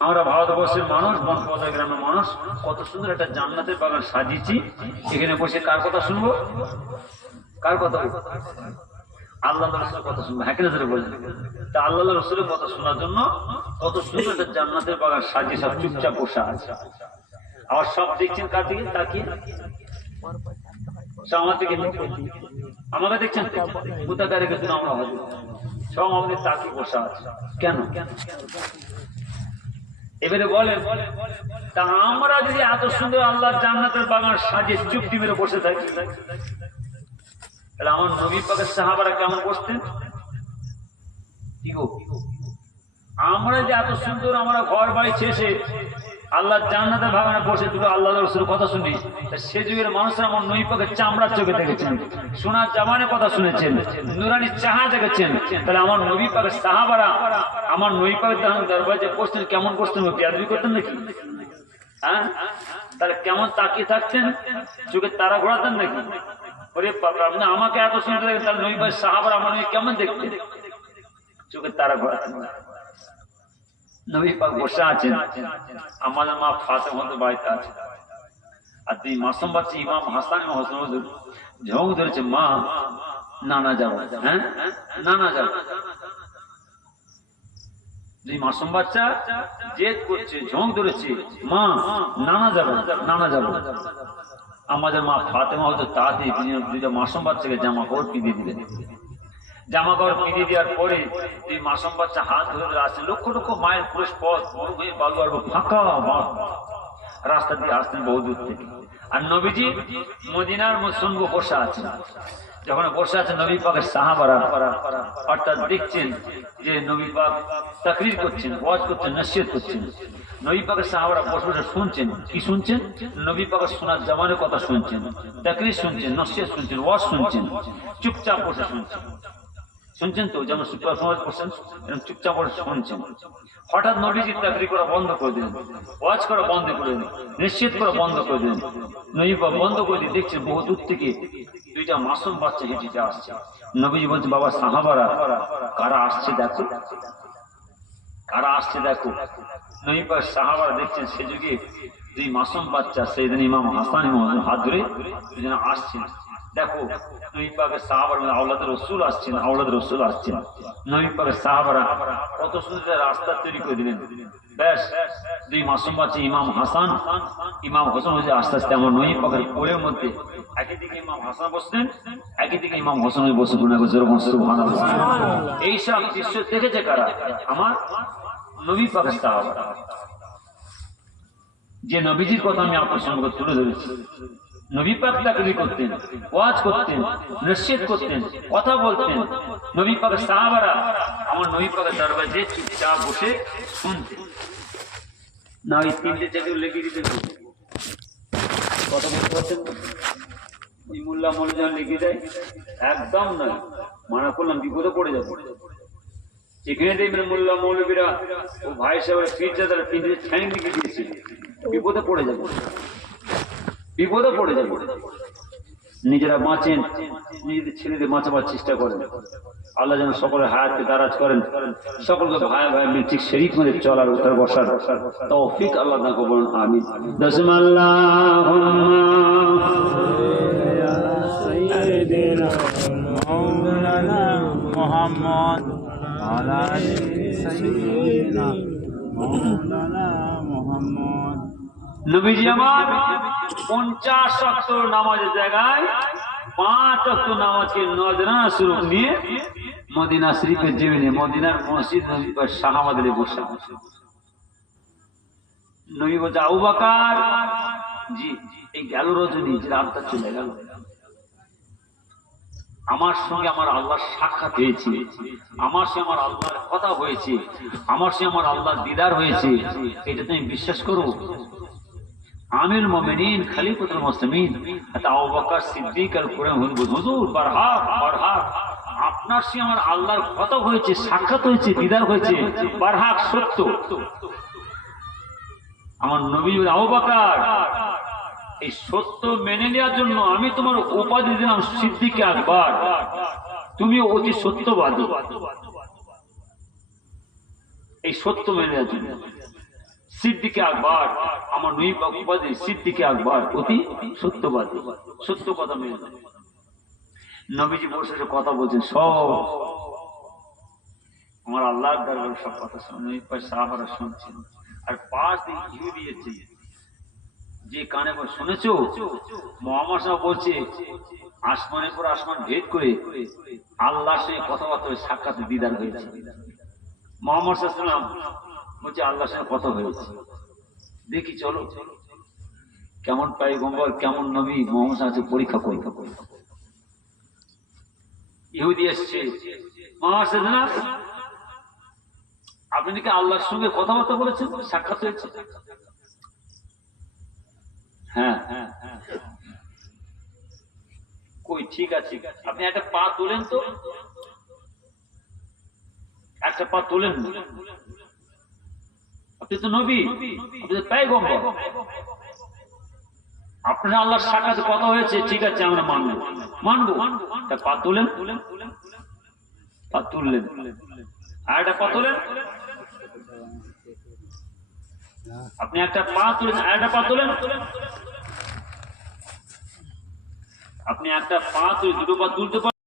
আমরা ভারতবর্ষের মানুষ বনপদ গ্রামের মানুষ কত সুন্দর একটা জান্নাতের বাগান সাজিয়েছি এখানে বসে কার কথা শুনবো কার কথা আল্লাহ রসুলের কথা শুনবো হ্যাঁ কিনা বলছেন তা আল্লাহ রসুলের কথা শোনার জন্য কত সুন্দর একটা জান্নাতের বাগান সাজিয়ে সব চুপচাপ বসে আছে আবার সব দেখছেন কার দিকে তাকিয়ে আমার দিকে আমাকে দেখছেন কোথাকারে কিন্তু আমরা হবে সব আমাদের তাকিয়ে বসে আছে কেন এবারে বলেন তা আমরা যদি এত সুন্দর আল্লাহর জান্নাতের বাগান সাজিয়ে চুপটি মেরে বসে থাকি তাহলে আমার নবী পাকের সাহাবারা কেমন বসতেন কি গো আমরা যে এত সুন্দর আমরা ঘর বাড়ি ছেড়ে আল্লাহর জান্নাতের বাগানে বসে দুটো আল্লাহ রাসূলের কথা শুনি সে যুগের মানুষরা আমার নবী পাকের চামড়ার চোখে দেখেছেন সোনার জামানে কথা শুনেছেন নুরানি চেহারা দেখেছেন তাহলে আমার নবী পাকের সাহাবারা আমার নবী পাকের দরবারে বসতেন কেমন বসতেন বেয়াদবি করতেন নাকি হ্যাঁ, তাহলে কেমন তাকিয়ে থাকতেন, চোখের তারা ঘোরাতেন নাকি? ওরে বাবা, আপনি আমাকে এত সুন্দর দেখেন, তাহলে নবী পাক সাহাবারা আমার নবী কেমন দেখতেন? চোখের তারা ঘোরাতেন না। নবী পাক বসে আছেন, আমাদের মা ফাতেমা তো বাড়িতে আছে, আর দুই মাসুম বাচ্চা ইমাম হাসান এবং হোসেন হুজুর ঝোঁক ধরেছে, মা নানা যাবো। হ্যাঁ, নানা যাবো। দুই মাসুম বাচ্চা জেদ করছে, ঝোঁক ধরেছে, মা নানা যাবো, নানা যাবো। আমাদের মা ফাতেমা হতো তাড়াতাড়ি দুইটা মাসুম বাচ্চাকে জামা কাপড় পিঁধে দিলেন। জামা কাপড় পিঁধে দেওয়ার পরে এই মাসুম বাচ্চা হাত ধরে আসছে, লক্ষ লক্ষ মায়ের পুরুষ পথ বালু আর ফাঁকা রাস্তা দিয়ে আসতেন বহু দূর থেকে। আর নবীজি মদিনার সঙ্গে বসে আছেন। যখন বসে আছেন নবী পাকের সাহাবারা অর্থাৎ দেখছেন যে নবী পাক তাকরীর করছেন, ওয়াজ করছেন, নসিহত করছেন। নবী পাকের সাহাবারা বসে বসে শুনছেন। কি শুনছেন? নবী পাকের শোনার জমানের কথা শুনছেন, তাকরীর শুনছেন, নসিহত শুনছেন, ওয়াজ শুনছেন, চুপচাপ বসে শুনছেন। শুনছেন তো, যেমন সমাজ বসেন এরকম চুপচাপ বসে শুনছেন। হঠাৎ নবীজি তাকরীর করা বন্ধ করে দিলেন, ওয়াজ করা বন্ধ করে দিলেন, নিশ্চিত করা বন্ধ করে দিলেন। নবী পাক বন্ধ করে দিয়ে দেখছেন বহু দূর থেকে দুইটা মাসুম বাচ্চা হেঁটে আসছে। নবীজি বলছে, বাবা সাহাবারা কারা আসছে দেখো, কারা আসছে দেখো। নবী পাক সাহাবারা দেখছেন সে যুগে দুই মাসুম বাচ্চা সাইয়েদনা ইমাম হাসান এবং হাত ধরে দুজন আসছেন। দেখো নবী পাকের সাহাবার আওলাদ রাসূল আসছেন, আওলাদ রাসূল আসছেন। নবী পাকের সাহাবারা কত সুন্দর রাস্তা তৈরি করে দিলেন। ব্যাস দুই মাসুম বাচ্চা ইমাম হাসান, ইমাম হোসেন হচ্ছে আস্তে আস্তে আমার নবী পাকের কোলের মধ্যে, একই দিকে ইমাম হাসান বসলেন, একই দিকে ইমাম হোসেন বসে সুবহানাল্লাহ। এইসব দৃশ্য দেখেছে কারা? আমার নবী পাকের সাহাবারা। যে নবীজির কথা আমি আপনার সঙ্গে তুলে ধরেছি, নবী পাক তাকরীর করতেন, ওয়াজ করতেন, নসিহত করতেন, কথা বলতেন। নবী পাকের সাহাবারা আমার নবী পাকের দরবারে যে চুপচাপ বসে শুনতেন। না ওই তিনটে চাকরি লেগে দিতে কথা বলতে পারছেন, ওই মোল্লা মৌলভী লেগে যায়, একদম নয়। মানা করলাম বিপদে পড়ে যাবো। যেখানে দেখবেন মোল্লা মৌলভীরা ও ভাই সাহেবের পিঠে তারা তিনটে ঠ্যাং লিখে দিয়েছে, বিপদে পড়ে যাবো, বিপদে পড়ে যাবে। নিজেরা বাঁচেন, নিজেদের ছেলেদের বাঁচাবার চেষ্টা করেন। আল্লাহ যেন সকলের হায়াতকে দারাজ করেন, সকলকে ভাই ভাই ঠিক শরীক মধ্যে চলার উত্তর বসার তৌফিক আল্লাহ দান করুন। আমিন। সাইয়্যিদিনা মাওলানা মুহাম্মদ ওয়া আলি সাইয়্যিদিনা মাওলানা মুহাম্মদ। নবীজি আমার 50 ওয়াক্ত নামাজের জায়গায় 5 ওয়াক্ত নামাজকে নজরানা স্বরূপ নিয়ে মদিনা শরীফের জমিনে মদিনার মসজিদ নবী পাক সাহাবাদের বসে আছে। নবী বলছে, আবু বকর জি, এই গেল রজনী, রাতটা চলে গেল, আমার সঙ্গে আমার আল্লাহর সাক্ষাৎ হয়েছে, আমার সঙ্গে আমার আল্লাহর কথা হয়েছে, আমার সঙ্গে আমার আল্লাহর দিদার হয়েছে। এটা তুমি বিশ্বাস করো? আমির মুমিনিন খলিফাতুল মুসলিমিন আবু বকর সিদ্দিক আর কুরআন হুজুর বারহাক বারহাক, আপনার সঙ্গে আমার আল্লাহর কথা হয়েছে, সাক্ষাৎ হয়েছে, দিদার হয়েছে, বারহাক সত্য। আমার নবী আবু বকর, এই সত্য মেনে নেওয়ার জন্য আমি তোমার উপাধি দিলাম সিদ্দিকে আকবর, তুমি অতি সত্যবাদী। এই সত্য মেনে নেওয়ার জন্য সিদ্দিকে আকবর, আমার নবী পাক উপাধি সিদ্দিকে আকবর, অতি সত্যবাদী, সত্য কথা মেনে। নবীজি বসে কথা বলছেন, সব আমার আল্লাহর দরবারে সব কথা শুনে সাহাবারা শুনছেন। আর পাশ দিয়ে ইহুদি এসেছে, যে কানে শুনেছো মুহাম্মদ সাহেব বলছে আসমানের পর আসমান ভেদ করে আল্লাহর সঙ্গে কথাবার্তা সাক্ষাৎ দিদার হয়েছে। মুহাম্মদ সাল্লাল্লাহু আলাইহি ওয়াসাল্লাম বলছে আল্লাহর সঙ্গে কথা হয়েছে, দেখি চলো কেমন পয়গম্বর কেমন নবী মুহাম্মদ সাহেব পরীক্ষা করি। ইহুদি এসছে, মুহাম্মদ সাল্লাল্লাহু আলাইহি ওয়াসাল্লাম আপনি কি আল্লাহর সঙ্গে কথাবার্তা বলেছেন, সাক্ষাৎ হয়েছে? হ্যাঁ হ্যাঁ হ্যাঁ। কই ঠিক আছে, আপনি একটা পা তোলেন তো, একটা পা তোলেন। আপনি তো নবী, আপনি তো পয়গম্বর, আপনার আল্লাহর সাক্ষাৎ কথা হয়েছে, ঠিক আছে আমরা মানবো মানবো। তা পা তুলেন, পা তুললেন, আর একটা পা তুলেন, আপনি একটা পা তুলেন, আর একটা পা তুলেন, আপনি একটা পা তুলে দুটো পা তুলতে পারেন।